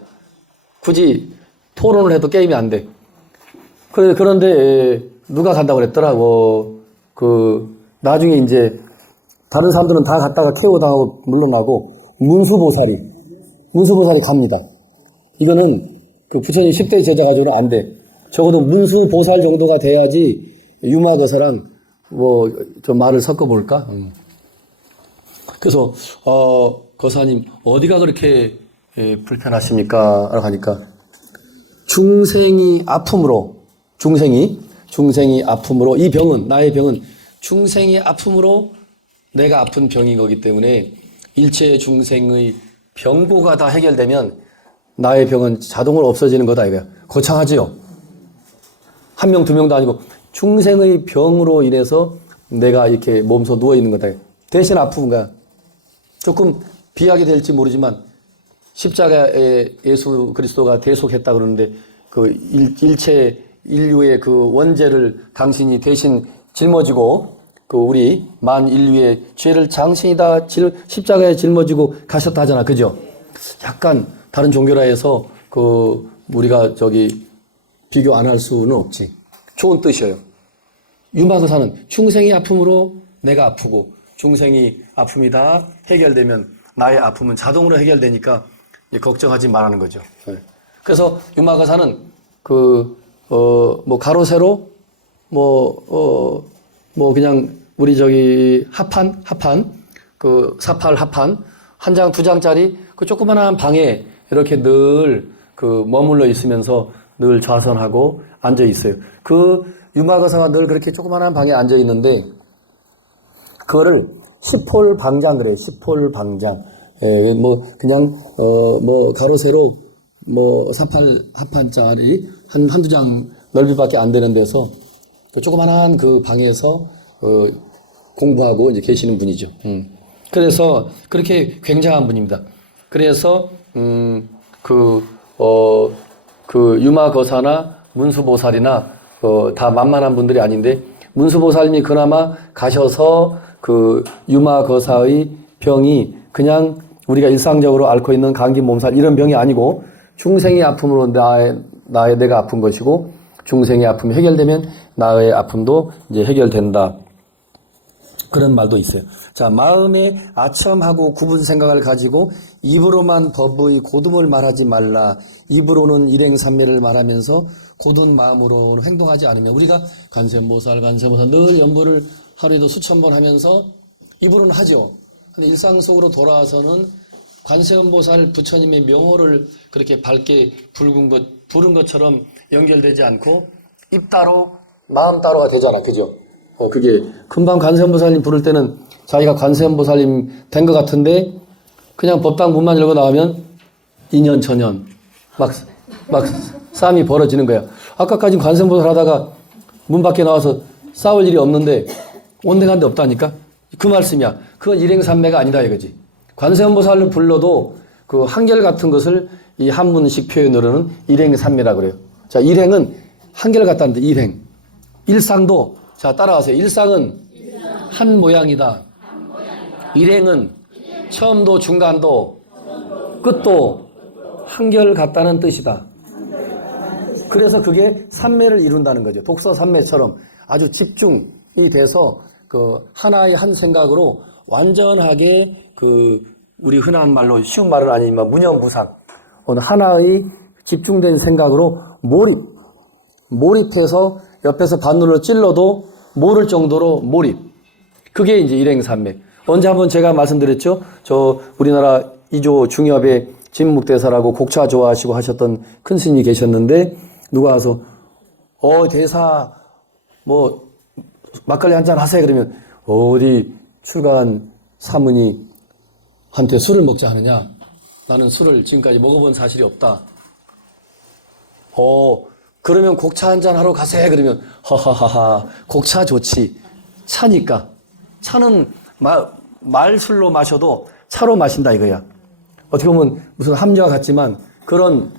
굳이 토론을 해도 게임이 안 돼. 그런데 누가 간다고 그랬더라고. 나중에 이제 다른 사람들은 다 갔다가 KO 당하고 물러나고 문수보살이 갑니다. 이거는 그 부처님 10대 제자 가지고는 안 돼. 적어도 문수보살 정도가 돼야지 유마거사랑 뭐 좀 말을 섞어볼까? 그래서 거사님 어디가 그렇게 불편하십니까? 라고 하니까 중생이 아픔으로 이 병은 나의 병은 중생의 아픔으로 내가 아픈 병인 거기 때문에 일체 중생의 병고가 다 해결되면 나의 병은 자동으로 없어지는 거다 이거야. 거창하지요? 한 명, 두 명도 아니고 중생의 병으로 인해서 내가 이렇게 몸소 누워있는 거다. 대신 아픈 거야. 조금 비하게 될지 모르지만 십자가에 예수 그리스도가 대속했다 그러는데 그 일체 인류의 그 원죄를 당신이 대신 짊어지고 그 우리 만 인류의 죄를 당신이 다 십자가에 짊어지고 가셨다 하잖아. 그죠? 약간 다른 종교라 해서 우리가 비교 안 할 수는 없지. 좋은 뜻이에요. 유마거사는 중생의 아픔으로 내가 아프고 중생이 아픔이 다 해결되면 나의 아픔은 자동으로 해결되니까 걱정하지 말라는 거죠. 그래서 유마거사는 가로 세로 뭐 그냥 우리 저기 합판 그 사팔 합판 한 장, 두 장짜리 그 조그만한 방에 이렇게 늘 그 머물러 있으면서 늘 좌선하고 앉아 있어요. 그 유마거사가 늘 그렇게 조그만한 방에 앉아 있는데 그거를 시폴방장 그래요. 시폴방장. 예, 뭐 그냥 뭐 가로 세로 뭐 사팔 합판짜리 한두 장 넓이밖에 안 되는 데서 그 조그만한 그 방에서 공부하고 이제 계시는 분이죠. 그래서 그렇게 굉장한 분입니다. 그래서 그 유마거사나 문수보살이나 다 만만한 분들이 아닌데 문수보살님이 그나마 가셔서 그 유마거사의 병이 그냥 우리가 일상적으로 앓고 있는 감기 몸살 이런 병이 아니고 중생의 아픔으로 내가 아픈 것이고 중생의 아픔이 해결되면 나의 아픔도 이제 해결된다. 그런 말도 있어요. 자, 마음에 아첨하고 굽은 생각을 가지고 입으로만 법의 고듬을 말하지 말라. 입으로는 일행삼매를 말하면서 고든 마음으로 행동하지 않으면 우리가 관세음보살 늘 연부를 하루에도 수천 번 하면서 입으로는 하죠. 근데 일상 속으로 돌아와서는 관세음보살 부처님의 명호를 그렇게 밝게 부른 것처럼 연결되지 않고 입 따로 마음 따로가 되잖아. 그죠? 그게 금방 관세음보살님 부를 때는 자기가 관세음보살님 된 것 같은데 그냥 법당 문만 열고 나가면 인연 전연 막 싸움이 벌어지는 거야. 아까까지 관세음보살 하다가 문 밖에 나와서 싸울 일이 없는데 온데간데 없다니까? 그 말씀이야. 그건 일행삼매가 아니다 이거지. 관세음보살을 불러도 그 한결 같은 것을 이 한문식 표현으로는 일행삼매라 그래요. 자, 일행은 한결 같다는데 일행. 일상도 자, 따라하세요. 일상은 한 모양이다. 일행은 처음도 중간도 끝도 한결 같다는 뜻이다. 그래서 그게 삼매를 이룬다는 거죠. 독서 삼매처럼 아주 집중이 돼서 그 하나의 한 생각으로 완전하게 그 우리 흔한 말로 쉬운 말은 아니지만 무념무상 하나의 집중된 생각으로 몰입해서 옆에서 바늘로 찔러도 모를 정도로 몰입. 그게 이제 일행삼매. 언제 한번 제가 말씀드렸죠? 저 우리나라 2조 중엽의 진묵대사라고 곡차 좋아하시고 하셨던 큰 스님이 계셨는데 누가 와서 대사 뭐 막걸리 한잔 하세요 그러면 어디 출가한 사문이 한테 술을 먹자 하느냐? 나는 술을 지금까지 먹어본 사실이 없다. 그러면 곡차 한잔 하러 가세요 그러면 하하하하 곡차 좋지. 차니까. 차는 말술로 마셔도 차로 마신다 이거야. 어떻게 보면 무슨 함정과 같지만 그런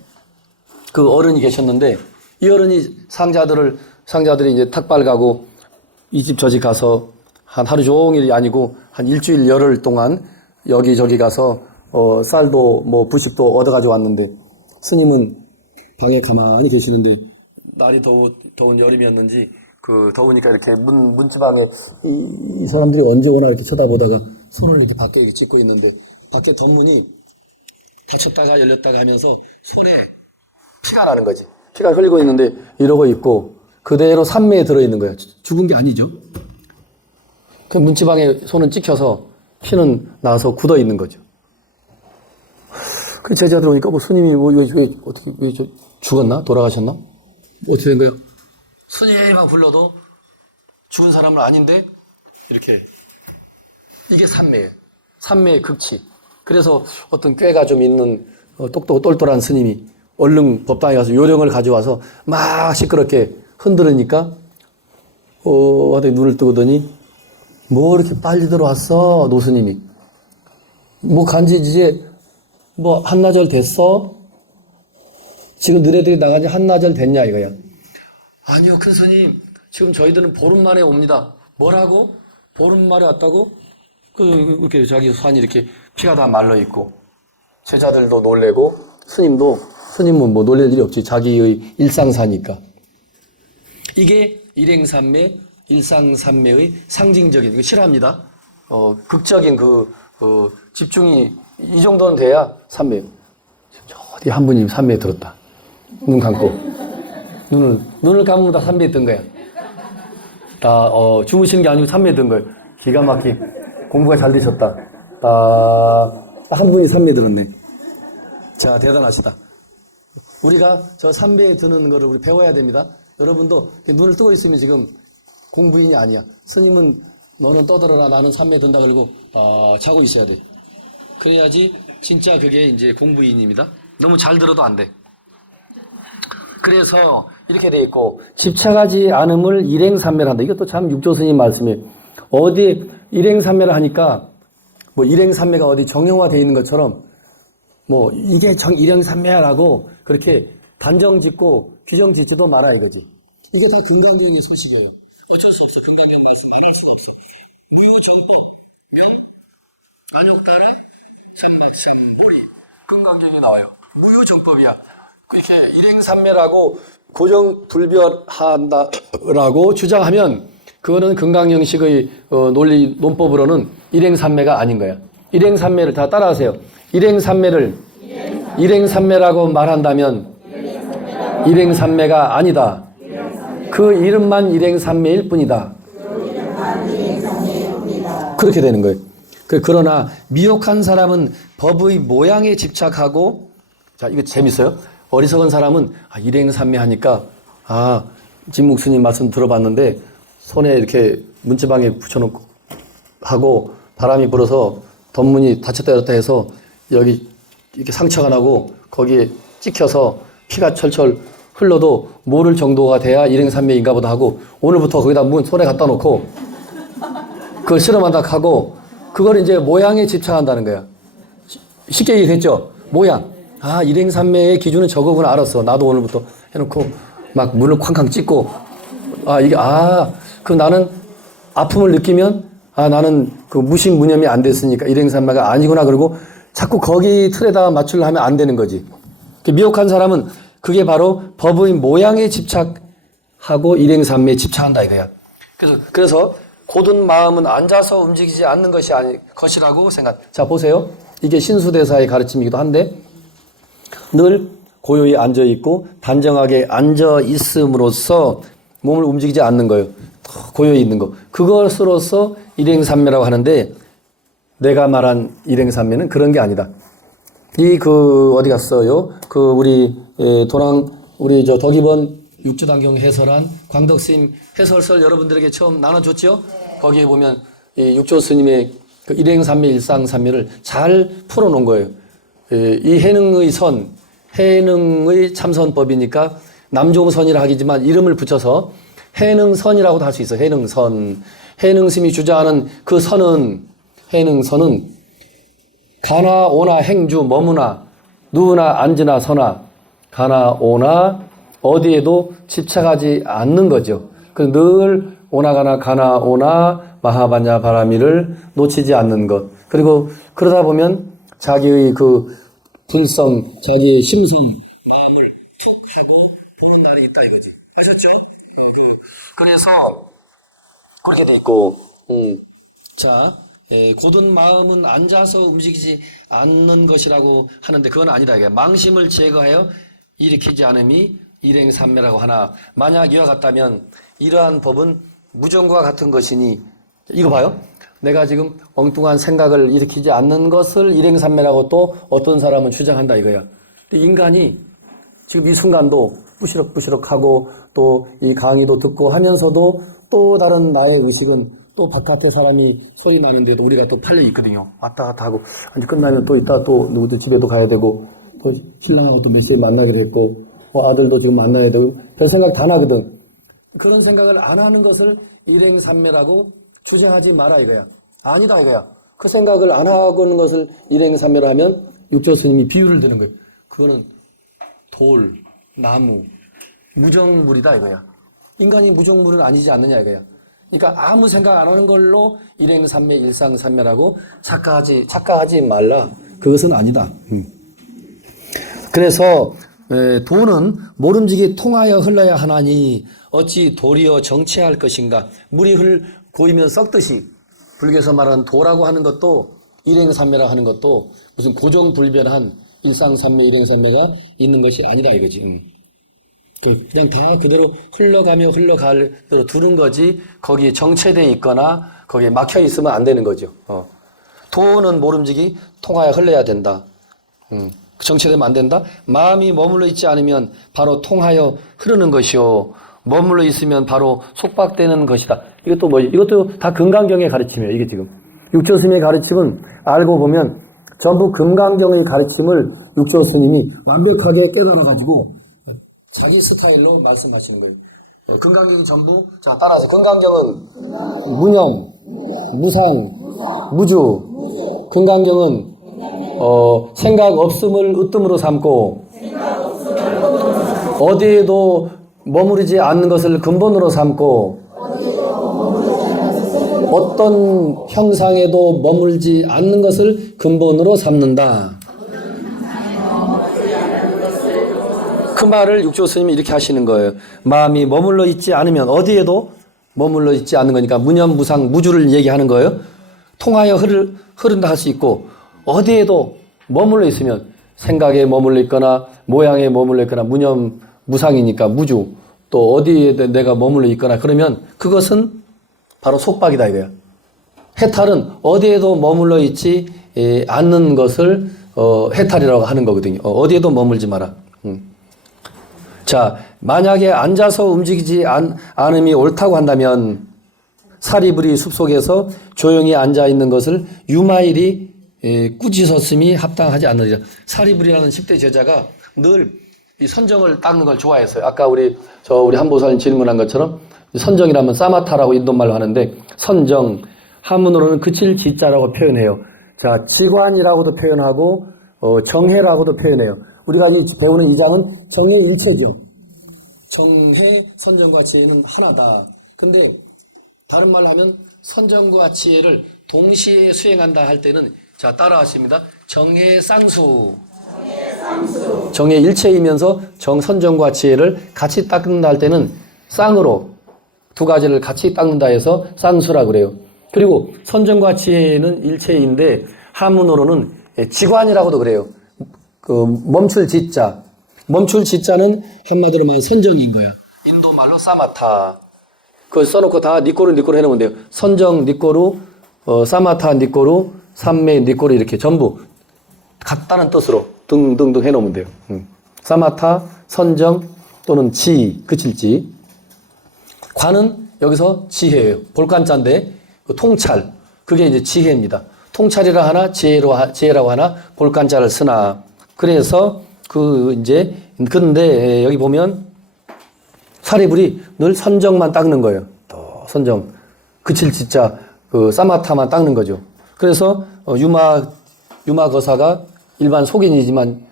그 어른이 계셨는데 이 어른이 상자들이 이제 탁발 가고 이 집 저 집 가서 한 하루 종일이 아니고 한 일주일 열흘 동안 여기저기 가서 쌀도 뭐 부식도 얻어가지고 왔는데 스님은 방에 가만히 계시는데 날이 더운 여름이었는지 그 더우니까 이렇게 문지방에 이 사람들이 언제 오나 이렇게 쳐다보다가 손을 이렇게 밖에 이렇게 짚고 있는데 밖에 덧문이 닫혔다가 열렸다가 하면서 손에 피가 나는 거지. 피가 흘리고 있는데 이러고 있고 그대로 삼매에 들어있는 거야. 죽은 게 아니죠. 그 문지방에 손은 찍혀서 피는 나서 굳어 있는 거죠. 그 제자들 오니까 스님이 왜 죽었나? 돌아가셨나? 어떻게 된 거야? 스님만 불러도 죽은 사람은 아닌데 이렇게 이게 삼매예요. 삼매의 극치. 그래서 어떤 꾀가 좀 있는 똑똑 똘똘한 스님이 얼른 법당에 가서 요령을 가져와서 막 시끄럽게 흔들으니까 하더니 눈을 뜨더니 뭐 이렇게 빨리 들어왔어 노스님이. 뭐 간지 이제 뭐 한나절 됐어? 지금 너네들이 나간 지 한나절 됐냐 이거야. 아니요 큰 스님 지금 저희들은 보름 만에 옵니다. 뭐라고? 보름 만에 왔다고? 그렇게 자기 산이 이렇게 피가 다 말라있고 제자들도 놀래고 스님은 뭐 놀랄 일이 없지. 자기의 일상사니까. 이게 일행삼매, 일상삼매의 상징적인, 이거 싫어합니다. 극적인 집중이 이 정도는 돼야 삼매. 어디 한 분이 삼매에 들었다. 눈 감고. 눈을 감으면 다 삼매에 뜬 거야. 주무시는 게 아니고 삼매 든 거예요. 기가 막히 공부가 잘 되셨다. 한 분이 삼매 들었네. 자, 대단하시다. 우리가 저 삼매에 드는 거를 우리 배워야 됩니다. 여러분도 눈을 뜨고 있으면 지금 공부인이 아니야. 스님은 너는 떠들어라, 나는 삼매 든다 그러고 자고 있어야 돼. 그래야지 진짜 그게 이제 공부인입니다. 너무 잘 들어도 안 돼. 그래서 이렇게 돼 있고, 집착하지 않음을 일행삼매를 한다. 이것도 참 육조스님 말씀이에요. 어디 일행삼매를 하니까 뭐 일행삼매가 어디 정형화되어 있는 것처럼 뭐 이게 일행삼매라고 그렇게 단정 짓고 규정 짓지도 마라 이거지. 이게 다 금강경의 소식이에요. 어쩔 수 없어. 금강경 말씀 안 할 수는 없어. 무유정법 명 안욕탈의 삼막삼보리 금강경이 나와요. 무유정법이야. 그렇게 일행삼매라고 고정불변한다라고 주장하면 그거는 금강경식의 논리 논법으로는 일행삼매가 아닌 거야. 일행삼매를 다 따라하세요. 일행삼매라고 말한다면 일행삼매가 아니다. 그 이름만 일행삼매일 뿐이다. 그렇게 되는 거예요. 그러나 미혹한 사람은 법의 모양에 집착하고, 자, 이거 재밌어요. 어리석은 사람은 일행삼매 하니까 진묵스님 말씀 들어봤는데 손에 이렇게 문지방에 붙여놓고 하고 바람이 불어서 덧문이 닫혔다 열었다 해서 여기 이렇게 상처가 나고 거기에 찍혀서 피가 철철 흘러도 모를 정도가 돼야 일행삼매인가 보다 하고 오늘부터 거기다 문 손에 갖다 놓고 그걸 실험한다 하고 그걸 이제 모양에 집착한다는 거야. 쉽게 얘기했죠? 모양. 일행삼매의 기준은 저거구나 알았어. 나도 오늘부터 해놓고 막 문을 쾅쾅 찍고 그럼 나는 아픔을 느끼면 나는 그 무심무념이 안 됐으니까 일행삼매가 아니구나 그러고 자꾸 거기 틀에다가 맞추려 하면 안 되는 거지. 미혹한 사람은 그게 바로 법의 모양에 집착하고 일행삼매에 집착한다 이거야. 그래서 고든 마음은 앉아서 움직이지 않는 것이라고 생각. 자, 보세요. 이게 신수대사의 가르침이기도 한데 늘 고요히 앉아 있고 단정하게 앉아 있음으로써 몸을 움직이지 않는 거예요. 고요히 있는 거. 그것으로서 일행삼매라고 하는데 내가 말한 일행삼매는 그런 게 아니다. 어디 갔어요? 우리 덕이번 육조단경 해설한 광덕스님 해설설 여러분들에게 처음 나눠줬죠? 거기에 보면 육조 스님의 그 일행삼매 일상삼매를 잘 풀어놓은 거예요. 이 해능의 해능의 참선법이니까 남종선이라 하기지만 이름을 붙여서 해능선이라고도 할 수 있어요. 해능선. 해능스님이 주장하는 그 해능선은 가나 오나 행주 머무나 누우나 앉으나 서나 가나 오나 어디에도 집착하지 않는 거죠. 늘 오나가나 가나 오나 마하바냐 바라미를 놓치지 않는 것. 그리고 그러다 보면 자기의 그 분성, 자기의 심성, 마음을 툭 하고 보는 날이 있다 이거지. 아셨죠? 그래서 그렇게 돼 있고, 자, 고든 마음은 앉아서 움직이지 않는 것이라고 하는데 그건 아니다 이게. 망심을 제거하여 일으키지 않음이 일행삼매라고 하나 만약 이와 같다면 이러한 법은 무정과 같은 것이니 이거 봐요. 내가 지금 엉뚱한 생각을 일으키지 않는 것을 일행삼매라고 또 어떤 사람은 주장한다 이거야. 근데 인간이 지금 이 순간도 부시럭부시럭하고 또 이 강의도 듣고 하면서도 또 다른 나의 의식은 또 바깥에 사람이 소리 나는데도 우리가 또 팔려 있거든요. 왔다 갔다 하고 이제 끝나면 또 이따 또 누구도 집에도 가야 되고 또 신랑하고 또 몇 시에 만나기로 했고 아들도 지금 만나야 되고 별 생각 다 나거든. 그런 생각을 안 하는 것을 일행삼매라고 주장하지 마라 이거야. 아니다 이거야. 그 생각을 안 하고 있는 것을 일행삼매로 하면 육조 스님이 비유를 드는 거예요. 그거는 돌, 나무, 무정물이다 이거야. 인간이 무정물은 아니지 않느냐 이거야. 그러니까 아무 생각 안 하는 걸로 일행삼매, 일상삼매라고 착각하지 말라. 그것은 아니다. 그래서 도는 모름지기 통하여 흘러야 하나니 어찌 도리어 정체할 것인가. 물이 고이면 썩듯이 불교에서 말하는 도라고 하는 것도 일행삼매라 하는 것도 무슨 고정불변한 일상삼매, 일행삼매가 있는 것이 아니다 이거지. 그냥 다 그대로 흘러가며 흘러갈 대로 두는 거지 거기 정체돼 있거나 거기에 막혀 있으면 안 되는 거죠. 도는 모름지기 통하여 흘러야 된다. 정체되면 안 된다. 마음이 머물러 있지 않으면 바로 통하여 흐르는 것이요. 머물러 있으면 바로 속박되는 것이다. 이것도 뭐지? 이것도 다 금강경의 가르침이에요. 이게 지금. 육조스님의 가르침은 알고 보면 전부 금강경의 가르침을 육조스님이 완벽하게 깨달아가지고 자기 스타일로 말씀하시는 거예요. 금강경이 전부, 자, 따라서. 금강경은 무념, 무상, 무주. 금강경은 생각 없음을 으뜸으로 삼고 어디에도 머무르지 않는 것을 근본으로 삼고 어떤 형상에도 머물지 않는 것을 근본으로 삼는다. 그 말을 육조 스님이 이렇게 하시는 거예요. 마음이 머물러 있지 않으면 어디에도 머물러 있지 않는 거니까 무념, 무상, 무주를 얘기하는 거예요. 통하여 흐른다 할 수 있고 어디에도 머물러 있으면 생각에 머물러 있거나 모양에 머물러 있거나 무념, 무상이니까 무주 또 어디에 내가 머물러 있거나 그러면 그것은 바로 속박이다 이거야. 해탈은 어디에도 머물러 있지 않는 것을 해탈이라고 하는 거거든요. 어디에도 머물지 마라. 자, 만약에 앉아서 움직이지 않음이 옳다고 한다면 사리부리 숲속에서 조용히 앉아있는 것을 유마일이 꾸짖었음이 합당하지 않느니라. 사리부리라는 10대 제자가 늘 이 선정을 닦는 걸 좋아했어요. 아까 우리 한보살님 질문한 것처럼 선정이라면 사마타라고 인도말로 하는데 선정, 한문으로는 그칠 지자라고 표현해요. 자, 지관이라고도 표현하고 정해라고도 표현해요. 우리가 배우는 이 장은 정해일체죠. 정해, 선정과 지혜는 하나다. 근데 다른 말로 하면 선정과 지혜를 동시에 수행한다 할 때는 자, 따라하십니다. 정해쌍수. 정해일체이면서 선정과 지혜를 같이 닦는다 할 때는 쌍으로 두 가지를 같이 닦는다 해서 쌍수라 그래요. 그리고 선정과 지혜는 일체인데 한문으로는 지관이라고도 그래요. 멈출 지자. 멈출 지자는 한마디로 말하면 선정인 거야. 인도 말로 사마타. 그걸 써놓고 다 니꼬루 해놓으면 돼요. 선정 니꼬루, 사마타 니꼬루, 삼매 니꼬루 이렇게 전부 같다는 뜻으로 등등등 해놓으면 돼요. 사마타, 선정 또는 지, 그칠지. 관은 여기서 지혜예요. 볼간자인데 통찰. 그게 이제 지혜입니다. 통찰이라 하나 지혜라고 하나 볼간자를 쓰나. 그래서 근데 여기 보면 사리불이 늘 선정만 닦는 거예요. 또 선정. 그칠 지자 사마타만 닦는 거죠. 그래서 유마 거사가 일반 속인이지만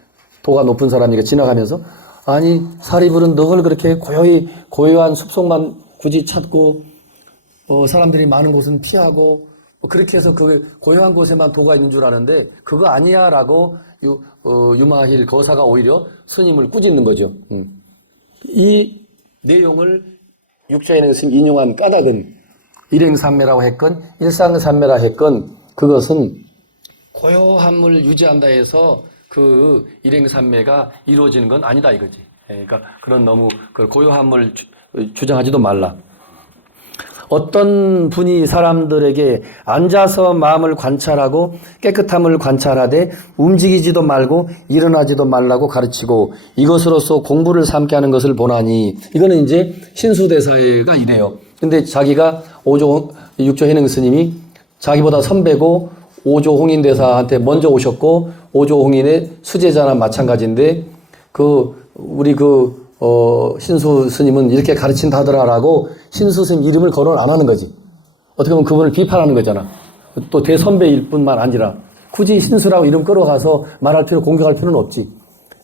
도가 높은 사람이니까 지나가면서 아니 사리불은 늘 그렇게 고요한 숲속만 굳이 찾고 사람들이 많은 곳은 피하고 그렇게 해서 그 고요한 곳에만 도가 있는 줄 아는데 그거 아니야 라고 유마힐 거사가 오히려 스님을 꾸짖는 거죠. 이 내용을 육자인의 스님 인용한 까닭은 일행삼매라고 했건 일상삼매라 했건 그것은 고요함을 유지한다 해서 그 일행삼매가 이루어지는 건 아니다 이거지. 그러니까 그런 너무 그 고요함을 주장하지도 말라. 어떤 분이 사람들에게 앉아서 마음을 관찰하고 깨끗함을 관찰하되 움직이지도 말고 일어나지도 말라고 가르치고 이것으로서 공부를 삼게 하는 것을 보나니 이거는 이제 신수대사가 이래요. 근데 자기가 육조 해능 스님이 자기보다 선배고 오조홍인대사한테 먼저 오셨고 오조홍인의 수제자나 마찬가지인데 우리 신수 스님은 이렇게 가르친다 하더라라고 신수 스님 이름을 거론 안 하는 거지. 어떻게 보면 그분을 비판하는 거잖아. 또 대선배일 뿐만 아니라 굳이 신수라고 이름 끌어가서 공격할 필요는 없지.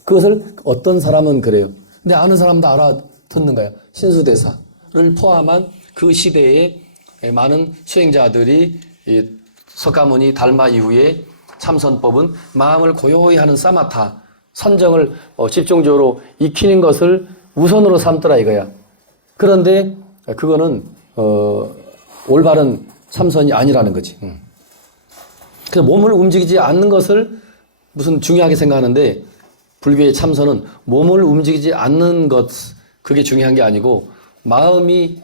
그것을 어떤 사람은 그래요. 근데 아는 사람도 알아듣는 거야. 신수대사를 포함한 그 시대에 많은 수행자들이 석가모니 달마 이후에 참선법은 마음을 고요히 하는 사마타, 선정을 집중적으로 익히는 것을 우선으로 삼더라 이거야. 그런데 그거는 올바른 참선이 아니라는 거지. 그래서 몸을 움직이지 않는 것을 무슨 중요하게 생각하는데 불교의 참선은 몸을 움직이지 않는 것 그게 중요한 게 아니고 마음이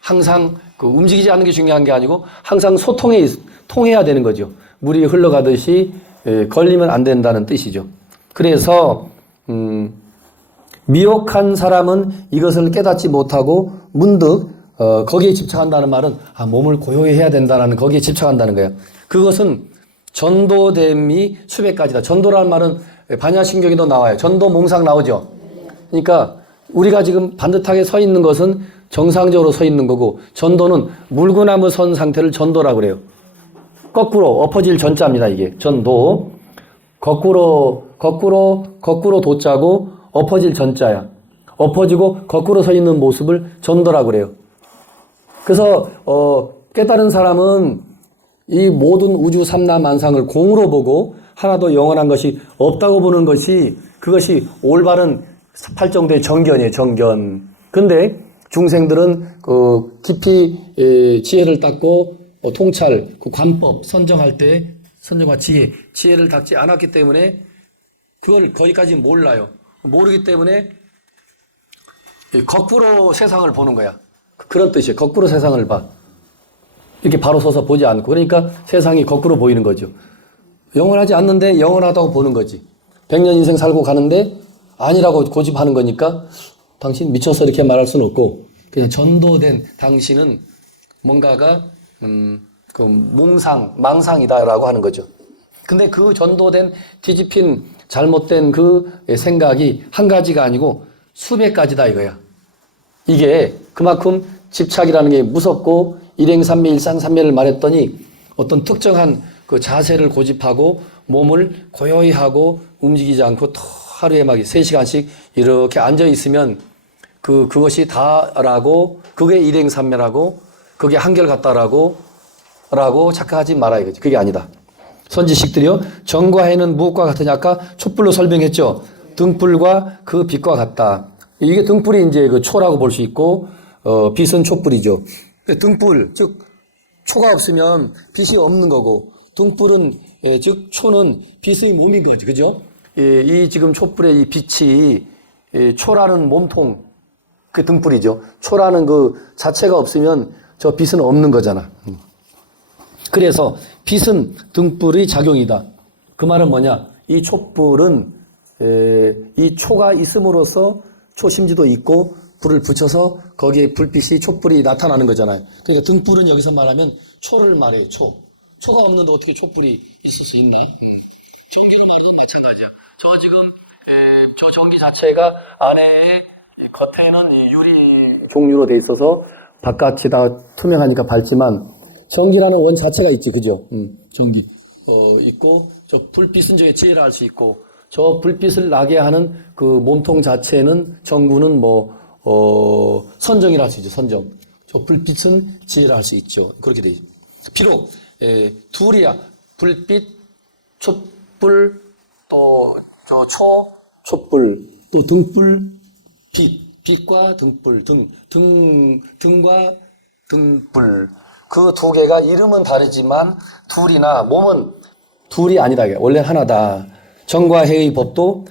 항상 그 움직이지 않는 게 중요한 게 아니고 항상 통해야 되는 거죠. 물이 흘러가듯이 걸리면 안 된다는 뜻이죠. 그래서 미혹한 사람은 이것을 깨닫지 못하고 문득 거기에 집착한다는 말은 몸을 고요히 해야 된다는 거기에 집착한다는 거예요. 그것은 전도됨이 수백 가지다. 전도라는 말은 반야신경에도 나와요. 전도 몽상 나오죠. 그러니까 우리가 지금 반듯하게 서 있는 것은 정상적으로 서 있는 거고 전도는 물구나무 선 상태를 전도라고 그래요. 거꾸로 엎어질 전자입니다. 이게 전도. 거꾸로 도자고 엎어질 전자야. 엎어지고 거꾸로 서 있는 모습을 전도라고 그래요. 그래서 깨달은 사람은 이 모든 우주 삼라만상을 공으로 보고 하나도 영원한 것이 없다고 보는 것이 그것이 올바른 팔정도의 정견이에요. 정견. 근데 중생들은 깊이 지혜를 닦고 통찰, 그 관법 선정할 때 선정과 지혜를 닦지 않았기 때문에 그걸 거기까지 몰라요. 모르기 때문에 거꾸로 세상을 보는 거야. 그런 뜻이에요. 거꾸로 세상을 봐. 이렇게 바로 서서 보지 않고. 그러니까 세상이 거꾸로 보이는 거죠. 영원하지 않는데 영원하다고 보는 거지. 100년 인생 살고 가는데 아니라고 고집하는 거니까 당신 미쳐서 이렇게 말할 수는 없고 그냥 전도된 당신은 뭔가가 그 망상이다라고 하는 거죠. 근데 그 전도된 뒤집힌 잘못된 그 생각이 한 가지가 아니고 수백 가지다 이거야. 이게 그만큼 집착이라는 게 무섭고 일행삼매 일상삼매를 말했더니 어떤 특정한 그 자세를 고집하고 몸을 고요히 하고 움직이지 않고 하루에 막 3시간씩 이렇게 앉아 있으면 그것이 다라고 그게 일행삼매라고 그게 한결같다라고 착각하지 말아야 겠죠. 그게 아니다. 선지식들이요. 정과 해는 무엇과 같으냐 아까 촛불로 설명했죠. 등불과 그 빛과 같다. 이게 등불이 이제 그 초라고 볼 수 있고 빛은 촛불이죠. 등불 즉 초가 없으면 빛이 없는 거고 등불은 즉 초는 빛의 몸인 거죠. 그죠? 이 지금 촛불의 이 빛이 초라는 몸통 그 등불이죠. 초라는 그 자체가 없으면 저 빛은 없는 거잖아. 그래서 빛은 등불의 작용이다. 그 말은 뭐냐? 이 촛불은 이 초가 있음으로써 초심지도 있고 불을 붙여서 거기에 불빛이 촛불이 나타나는 거잖아요. 그러니까 등불은 여기서 말하면 초를 말해요. 초가 없는데 어떻게 촛불이 있을 수 있나? 전기로 말해도 마찬가지야. 저 지금 저 전기 자체가 안에 겉에는 이 유리 종류로 돼 있어서 바깥이 다 투명하니까 밝지만 전기라는 원 자체가 있지, 그죠? 전기 있고 저 불빛은 저게 지혜를 알 수 있고 저 불빛을 나게 하는 그 몸통 자체는 전구는 선정이라 할 수 있죠. 선정. 저 불빛은 지혜를 할 수 있죠. 그렇게 돼 있죠. 비록 둘이야. 불빛, 촛불, 또 저 촛불, 또 등불, 빛과 등불, 등과 등불. 그 두 개가 이름은 다르지만 둘이나 몸은 둘이 아니다. 원래 하나다. 정과 해의 법도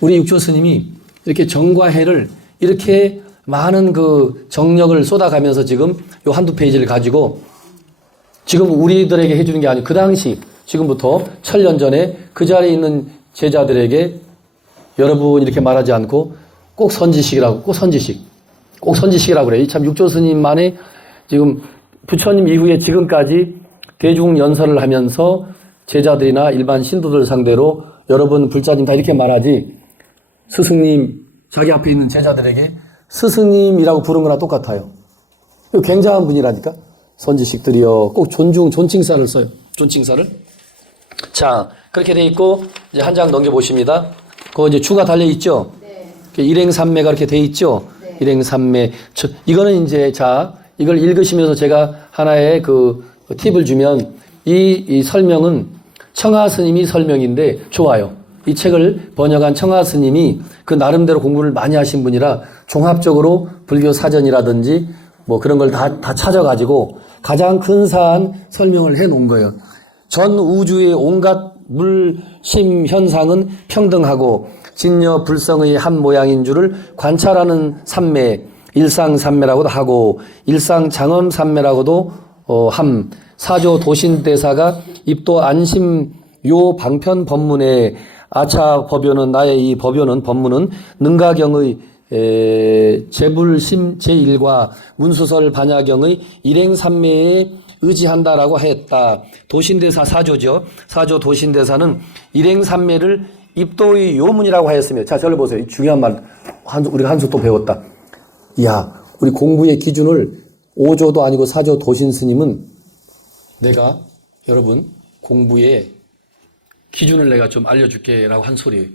우리 육조 스님이 이렇게 정과 해를 이렇게 많은 그 정력을 쏟아가면서 지금 요 한두 페이지를 가지고 지금 우리들에게 해주는 게 아니고 그 당시 지금부터 1000년 전에 그 자리에 있는 제자들에게 여러분 이렇게 말하지 않고 꼭 선지식이라고 꼭 선지식이라고 그래요. 참 육조 스님만의 지금 부처님 이후에 지금까지 대중 연설을 하면서 제자들이나 일반 신도들 상대로 여러분 불자님 다 이렇게 말하지 스승님 자기 앞에 있는 제자들에게 스승님이라고 부른 거나 똑같아요. 굉장한 분이라니까. 선지식들이요. 꼭 존칭사를 써요. 존칭사를. 자, 그렇게 돼 있고 이제 한 장 넘겨보십니다. 그거 이제 주가 달려 있죠. 네. 일행삼매가 이렇게 돼 있죠. 네. 일행삼매. 이거는 이제 이걸 읽으시면서 제가 하나의 그 팁을 주면 이 설명은 청하 스님이 설명인데 좋아요. 이 책을 번역한 청하 스님이 그 나름대로 공부를 많이 하신 분이라 종합적으로 불교 사전이라든지 뭐 그런 걸 다 찾아가지고 가장 근사한 설명을 해 놓은 거예요. 전 우주의 온갖 물심 현상은 평등하고 진여 불성의 한 모양인 줄을 관찰하는 삼매, 일상삼매라고도 하고 일상장엄삼매라고도 함. 사조 도신대사가 입도 안심 요 방편 법문에 아차 법요는 나의 이 법요는 법문은 능가경의 제불심 제1과 문수설 반야경의 일행삼매에 의지한다라고 했다. 도신대사 사조죠. 사조 도신대사는 일행삼매를 입도의 요문이라고 하였으며, 자, 저를 보세요. 중요한 말, 우리가 한 수 또 배웠다. 이야, 우리 공부의 기준을 5조도 아니고 사조 도신 스님은 내가 여러분 공부의 기준을 내가 좀 알려줄게 라고 한 소리.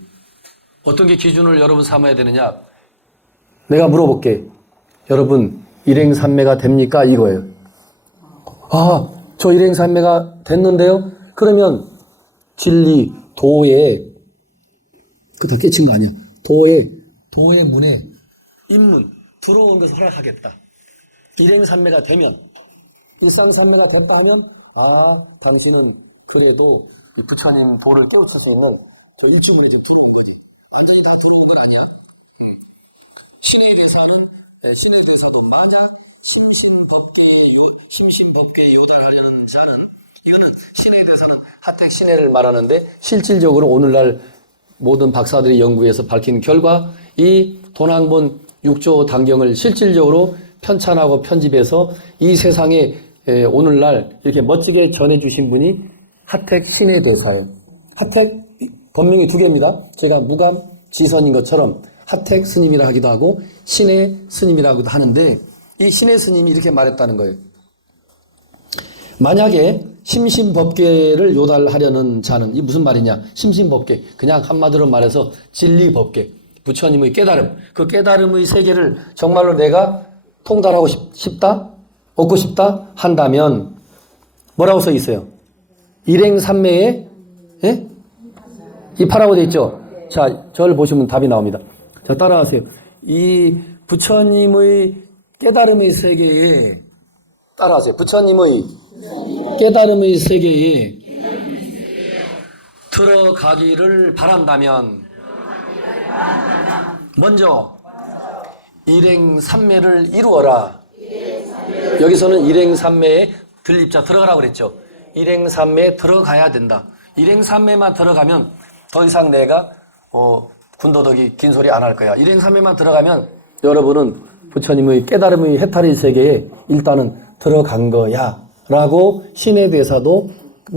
어떤 게 기준을 여러분 삼아야 되느냐? 내가 물어볼게. 여러분 일행삼매가 됩니까? 이거예요. 아, 저 일행삼매가 됐는데요? 그러면 진리 도에 그다 깨친 거 아니야. 도의 문에 입문 들어오는 것을 허락하겠다. 일행삼매가 되면, 일상삼매가 됐다 하면, 아, 당신은 그래도 부처님 도를 깨우쳐서 저 이쪽이 좀 완전히 다 틀린 건 아니야. 신의 대사는, 신의 대사도 만약 심심법계 요달하려는 자는, 이거는 신의 대사는 하택 신혜를 말하는데, 실질적으로 오늘날 모든 박사들이 연구해서 밝힌 결과, 이 돈항본 6조 단경을 실질적으로 편찬하고 편집해서 이 세상에 오늘날 이렇게 멋지게 전해주신 분이 하택 신의 대사예요. 하택 법명이 두 개입니다. 제가 무감 지선인 것처럼 하택 스님이라 하기도 하고 신의 스님이라고도 하는데, 이 신의 스님이 이렇게 말했다는 거예요. 만약에 심심법계를 요달하려는 자는, 이 무슨 말이냐? 심심법계, 그냥 한마디로 말해서 진리법계, 부처님의 깨달음, 그 깨달음의 세계를 정말로 내가 통달하고 싶다? 얻고 싶다? 한다면 뭐라고 써 있어요? 일행삼매에 입하라고 되어 있죠? 자, 저를 보시면 답이 나옵니다. 자, 따라하세요. 이 부처님의 깨달음의 세계에, 따라하세요. 부처님의 깨달음의 세계에 들어가기를 바란다면 먼저 일행삼매를 이루어라. 여기서는 일행삼매에 들립자 들어가라고 그랬죠. 일행삼매에 들어가야 된다. 일행삼매만 들어가면 더 이상 내가 군더더기 긴 소리 안 할 거야. 일행삼매만 들어가면 여러분은 부처님의 깨달음의 해탈의 세계에 일단은 들어간 거야 라고 신의 대사도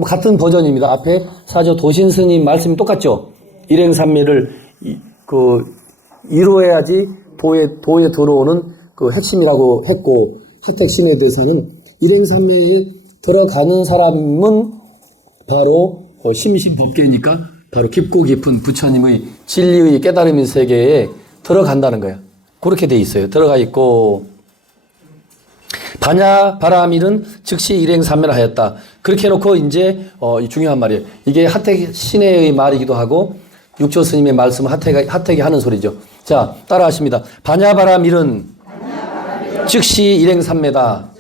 같은 버전입니다. 앞에 사조 도신스님 말씀이 똑같죠. 일행삼매를 이루어야지 도에 들어오는 그 핵심이라고 했고, 하택 신의 대사는 일행삼매에 들어가는 사람은 바로 심심법계니까 바로 깊고 깊은 부처님의 진리의 깨달음의 세계에 들어간다는 거야. 그렇게 돼 있어요. 들어가 있고, 반야 바라밀은 즉시 일행삼매를 하였다. 그렇게 해놓고 이제 중요한 말이에요. 이게 하택 신의 말이기도 하고 육조 스님의 말씀은 하택이 하는 소리죠. 자, 따라하십니다. 반야 바라밀은 즉시 일행삼매다.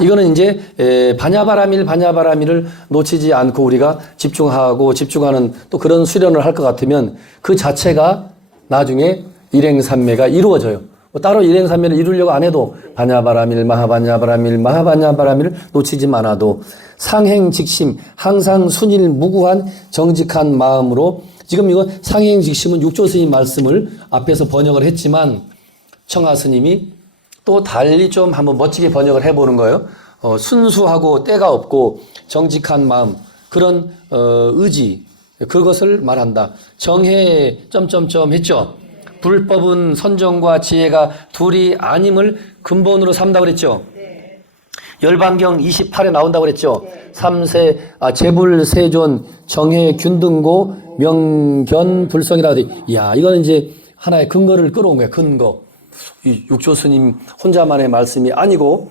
이거는 이제 반야 바라밀을 놓치지 않고 우리가 집중하는 또 그런 수련을 할 것 같으면 그 자체가 나중에 일행삼매가 이루어져요. 따로 일행삼매를 이루려고 안 해도 반야바라밀, 마하반야바라밀을 놓치지 않아도 상행직심, 항상 순일 무구한 정직한 마음으로, 지금 이거 상행직심은 육조 스님 말씀을 앞에서 번역을 했지만 청하 스님이 또 달리 좀 한번 멋지게 번역을 해보는 거예요. 순수하고 때가 없고 정직한 마음, 그런 의지, 그것을 말한다. 정해 점점점 했죠. 불법은 선정과 지혜가 둘이 아님을 근본으로 삼다고 그랬죠. 열반경 28에 나온다고 그랬죠. 재불세존 정해 균등고 명견 불성이라고 돼. 이야, 이거는 이제 하나의 근거를 끌어온 거야. 근거. 이 육조 스님 혼자만의 말씀이 아니고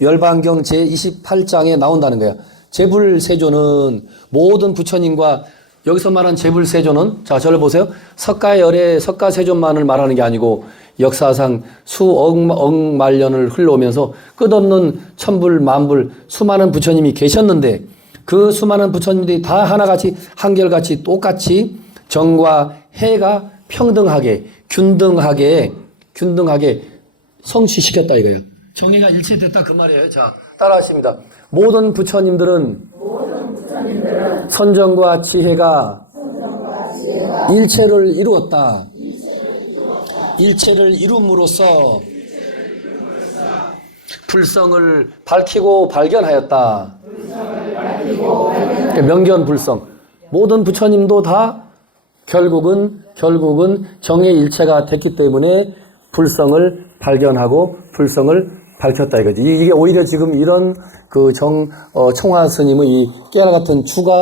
열반경 제28장에 나온다는 거야. 재불세존은 모든 부처님과, 여기서 말한 재불세존은, 자, 저를 보세요. 석가열의 석가세존만을 말하는 게 아니고 역사상 수억 만년을 흘러오면서 끝없는 천불 만불 수많은 부처님이 계셨는데, 그 수많은 부처님들이 다 하나같이 한결같이 똑같이 정과 해가 평등하게, 균등하게 성취시켰다 이거예요. 정의가 일치됐다 그 말이에요. 자, 따라하십니다. 모든 부처님들은 선정과 지혜가 일체를 이루었다. 일체를 이룸으로써 불성을 밝히고 발견하였다. 명견불성. 모든 부처님도 다 결국은 정의 일체가 됐기 때문에 불성을 발견하고 불성을 밝혔다 이거지. 이게 오히려 지금 이런 그 청화 스님의 이 깨알 같은 추가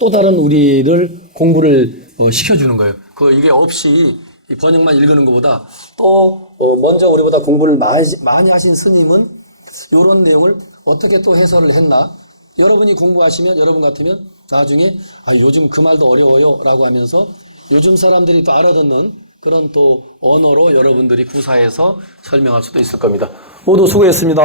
또 다른 우리를 공부를 시켜주는 거예요. 이게 없이 이 번역만 읽는 것보다 또 먼저 우리보다 공부를 많이 하신 스님은 이런 내용을 어떻게 또 해설을 했나? 여러분이 공부하시면 여러분 같으면 나중에 요즘 그 말도 어려워요 라고 하면서 요즘 사람들이 또 알아듣는 그런 또 언어로 여러분들이 구사해서 설명할 수도 있을 겁니다. 모두 수고했습니다.